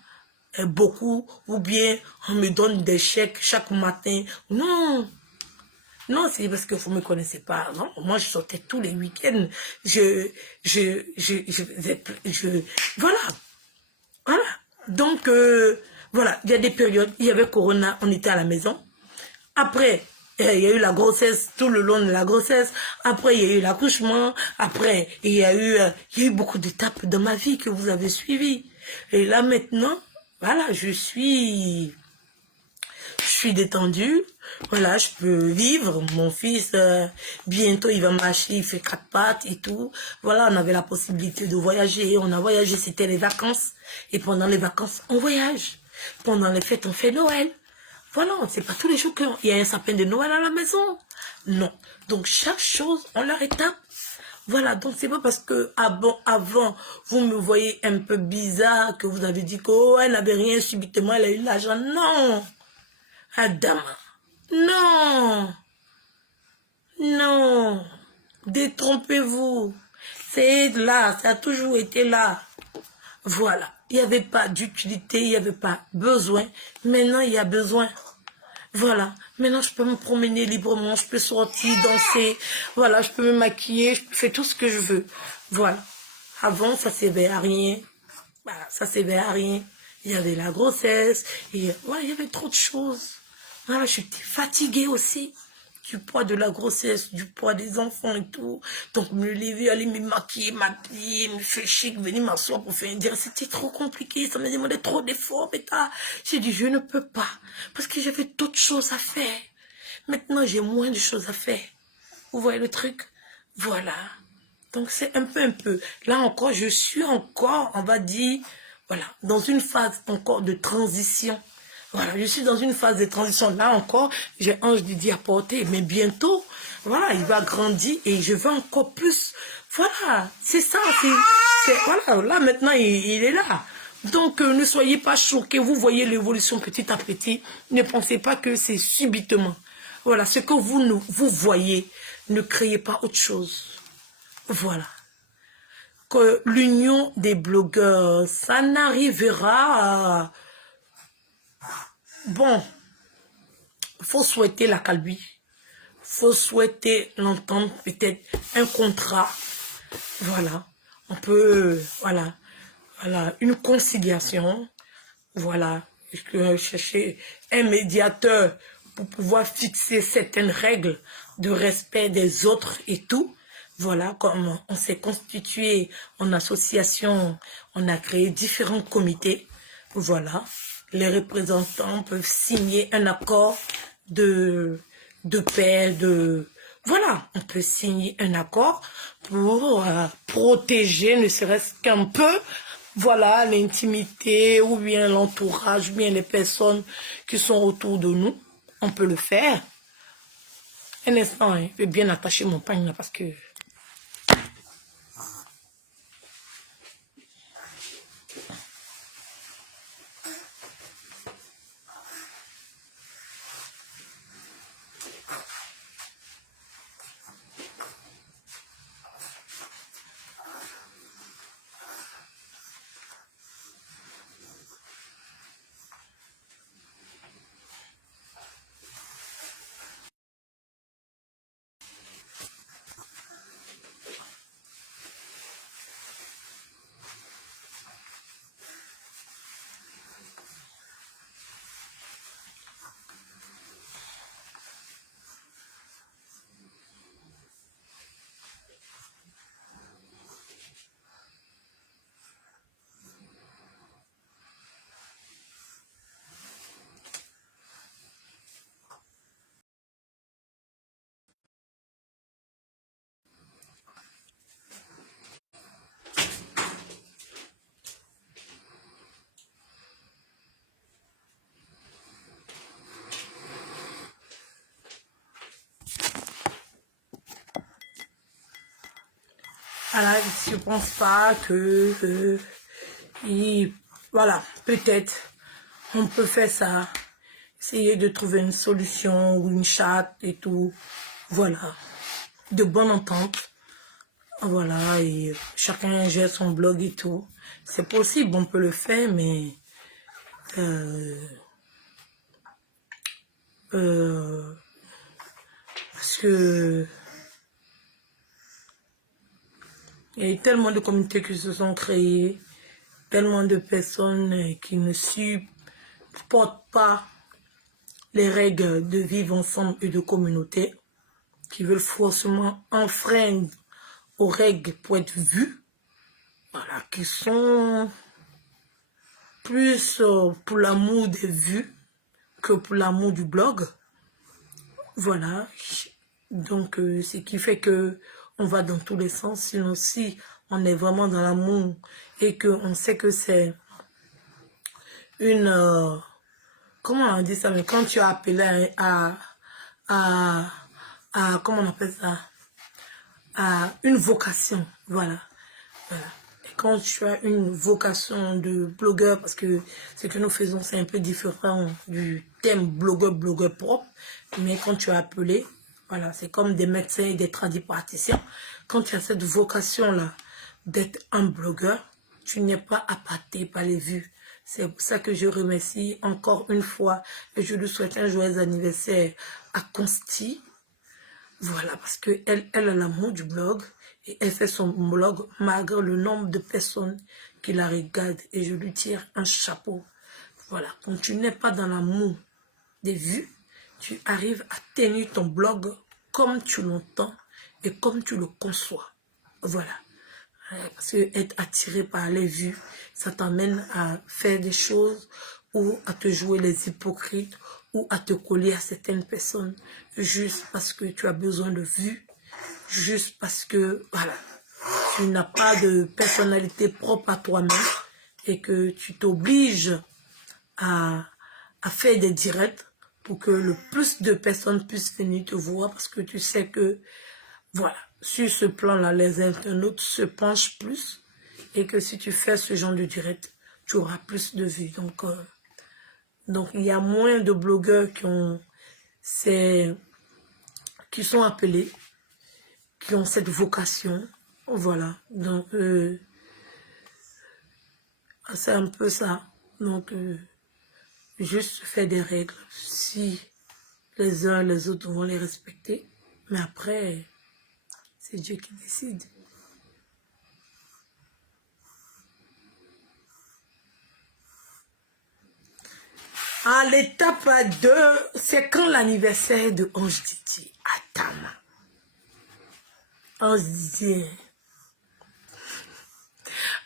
est beaucoup, ou bien on me donne des chèques chaque matin. Non, non, c'est parce que vous ne me connaissez pas. Non, moi je sortais tous les week-ends. Voilà. Voilà. Donc, voilà, il y a des périodes, il y avait Corona, on était à la maison. Après, il y a eu la grossesse, tout le long de la grossesse. Après, il y a eu l'accouchement. Après, il y a eu beaucoup d'étapes dans ma vie que vous avez suivies. Et là, maintenant, voilà, je suis détendue. Voilà, je peux vivre. Mon fils, bientôt, il va marcher, il fait 4 pattes et tout. Voilà, on avait la possibilité de voyager. On a voyagé, c'était les vacances. Et pendant les vacances, on voyage. Pendant les fêtes, on fait Noël. Voilà, c'est pas tous les jours qu'il y a un sapin de Noël à la maison. Non. Donc, chaque chose, on leur étape. Voilà, donc c'est pas parce que avant, vous me voyez un peu bizarre, que vous avez dit qu'elle n'avait rien subitement, elle a eu l'argent. Non. Adam, non, non, détrompez-vous. C'est là, ça a toujours été là. Voilà, il n'y avait pas d'utilité, il n'y avait pas besoin. Maintenant, il y a besoin. Voilà, maintenant je peux me promener librement, je peux sortir, danser. Voilà, je peux me maquiller, je peux faire tout ce que je veux. Voilà. Avant, ça ne servait à rien. Voilà, ça ne servait à rien. Il y avait la grossesse, et ouais, il y avait trop de choses. Voilà, j'étais fatiguée aussi. Du poids de la grossesse, du poids des enfants et tout. Donc, me lever, aller me maquiller, m'habiller, me faire chic, venir m'asseoir pour faire un dire. C'était trop compliqué, ça me demandait trop d'efforts, bêta. J'ai dit, je ne peux pas. Parce que j'avais d'autres choses à faire. Maintenant, j'ai moins de choses à faire. Vous voyez le truc? Voilà. Donc, c'est un peu. Là encore, je suis encore, on va dire, voilà, dans une phase encore de transition. Voilà, je suis dans une phase de transition. Là encore, j'ai Ange Didier à porter. Mais bientôt, voilà, il va grandir et je veux encore plus. Voilà, c'est ça. Voilà, là maintenant, il est là. Donc, ne soyez pas choqués. Vous voyez l'évolution petit à petit. Ne pensez pas que c'est subitement. Voilà, ce que vous voyez, ne créez pas autre chose. Voilà. Que l'union des blogueurs, ça n'arrivera à... Bon, faut souhaiter la calbie. Faut souhaiter l'entente, peut-être un contrat. Voilà. On peut, voilà. Voilà. Une conciliation. Voilà. Chercher un médiateur pour pouvoir fixer certaines règles de respect des autres et tout. Voilà, comme on s'est constitué en association, on a créé différents comités. Voilà, les représentants peuvent signer un accord de paix, voilà, on peut signer un accord pour protéger, ne serait-ce qu'un peu, voilà, l'intimité ou bien l'entourage, ou bien les personnes qui sont autour de nous. On peut le faire. Un instant, hein, je vais bien attacher mon pagne là parce que... voilà, je pense pas que... voilà, peut-être on peut faire ça. Essayer de trouver une solution ou une chatte et tout. Voilà. De bonne entente. Voilà, et chacun gère son blog et tout. C'est possible, on peut le faire, mais... parce que... il y a eu tellement de communautés qui se sont créées, tellement de personnes qui ne supportent pas les règles de vivre ensemble et de communauté, qui veulent forcément enfreindre aux règles pour être vus, voilà, qui sont plus pour l'amour des vues que pour l'amour du blog. Voilà, donc ce qui fait que on va dans tous les sens. Sinon, si on est vraiment dans l'amour et qu'on sait que c'est une... comment on dit ça? Mais quand tu as appelé à comment on appelle ça? À une vocation, voilà. Voilà. Et quand tu as une vocation de blogueur, parce que ce que nous faisons, c'est un peu différent du thème blogueur propre, mais quand tu as appelé, voilà, c'est comme des médecins et des tradipraticiens. Quand tu as cette vocation-là d'être un blogueur, tu n'es pas appâté par les vues. C'est pour ça que je remercie encore une fois et je lui souhaite un joyeux anniversaire à Consti. Voilà, parce qu'elle a l'amour du blog et elle fait son blog malgré le nombre de personnes qui la regardent et je lui tire un chapeau. Voilà, quand tu n'es pas dans l'amour des vues, tu arrives à tenir ton blog comme tu l'entends et comme tu le conçois. Voilà. Parce que être attiré par les vues, ça t'amène à faire des choses ou à te jouer les hypocrites ou à te coller à certaines personnes juste parce que tu as besoin de vues, juste parce que voilà, tu n'as pas de personnalité propre à toi-même et que tu t'obliges à faire des directs pour que le plus de personnes puissent venir te voir parce que tu sais que voilà, sur ce plan-là, les internautes se penchent plus et que si tu fais ce genre de direct, tu auras plus de vues. Donc il y a moins de blogueurs qui sont appelés, qui ont cette vocation. Voilà, donc c'est un peu ça. Donc juste faire des règles. Si les uns et les autres vont les respecter, mais après, c'est Dieu qui décide. Ah, l'étape 2, c'est quand l'anniversaire de Ange Didier. Attends. Ange Didier.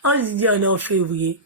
Ange Didier, on est en février.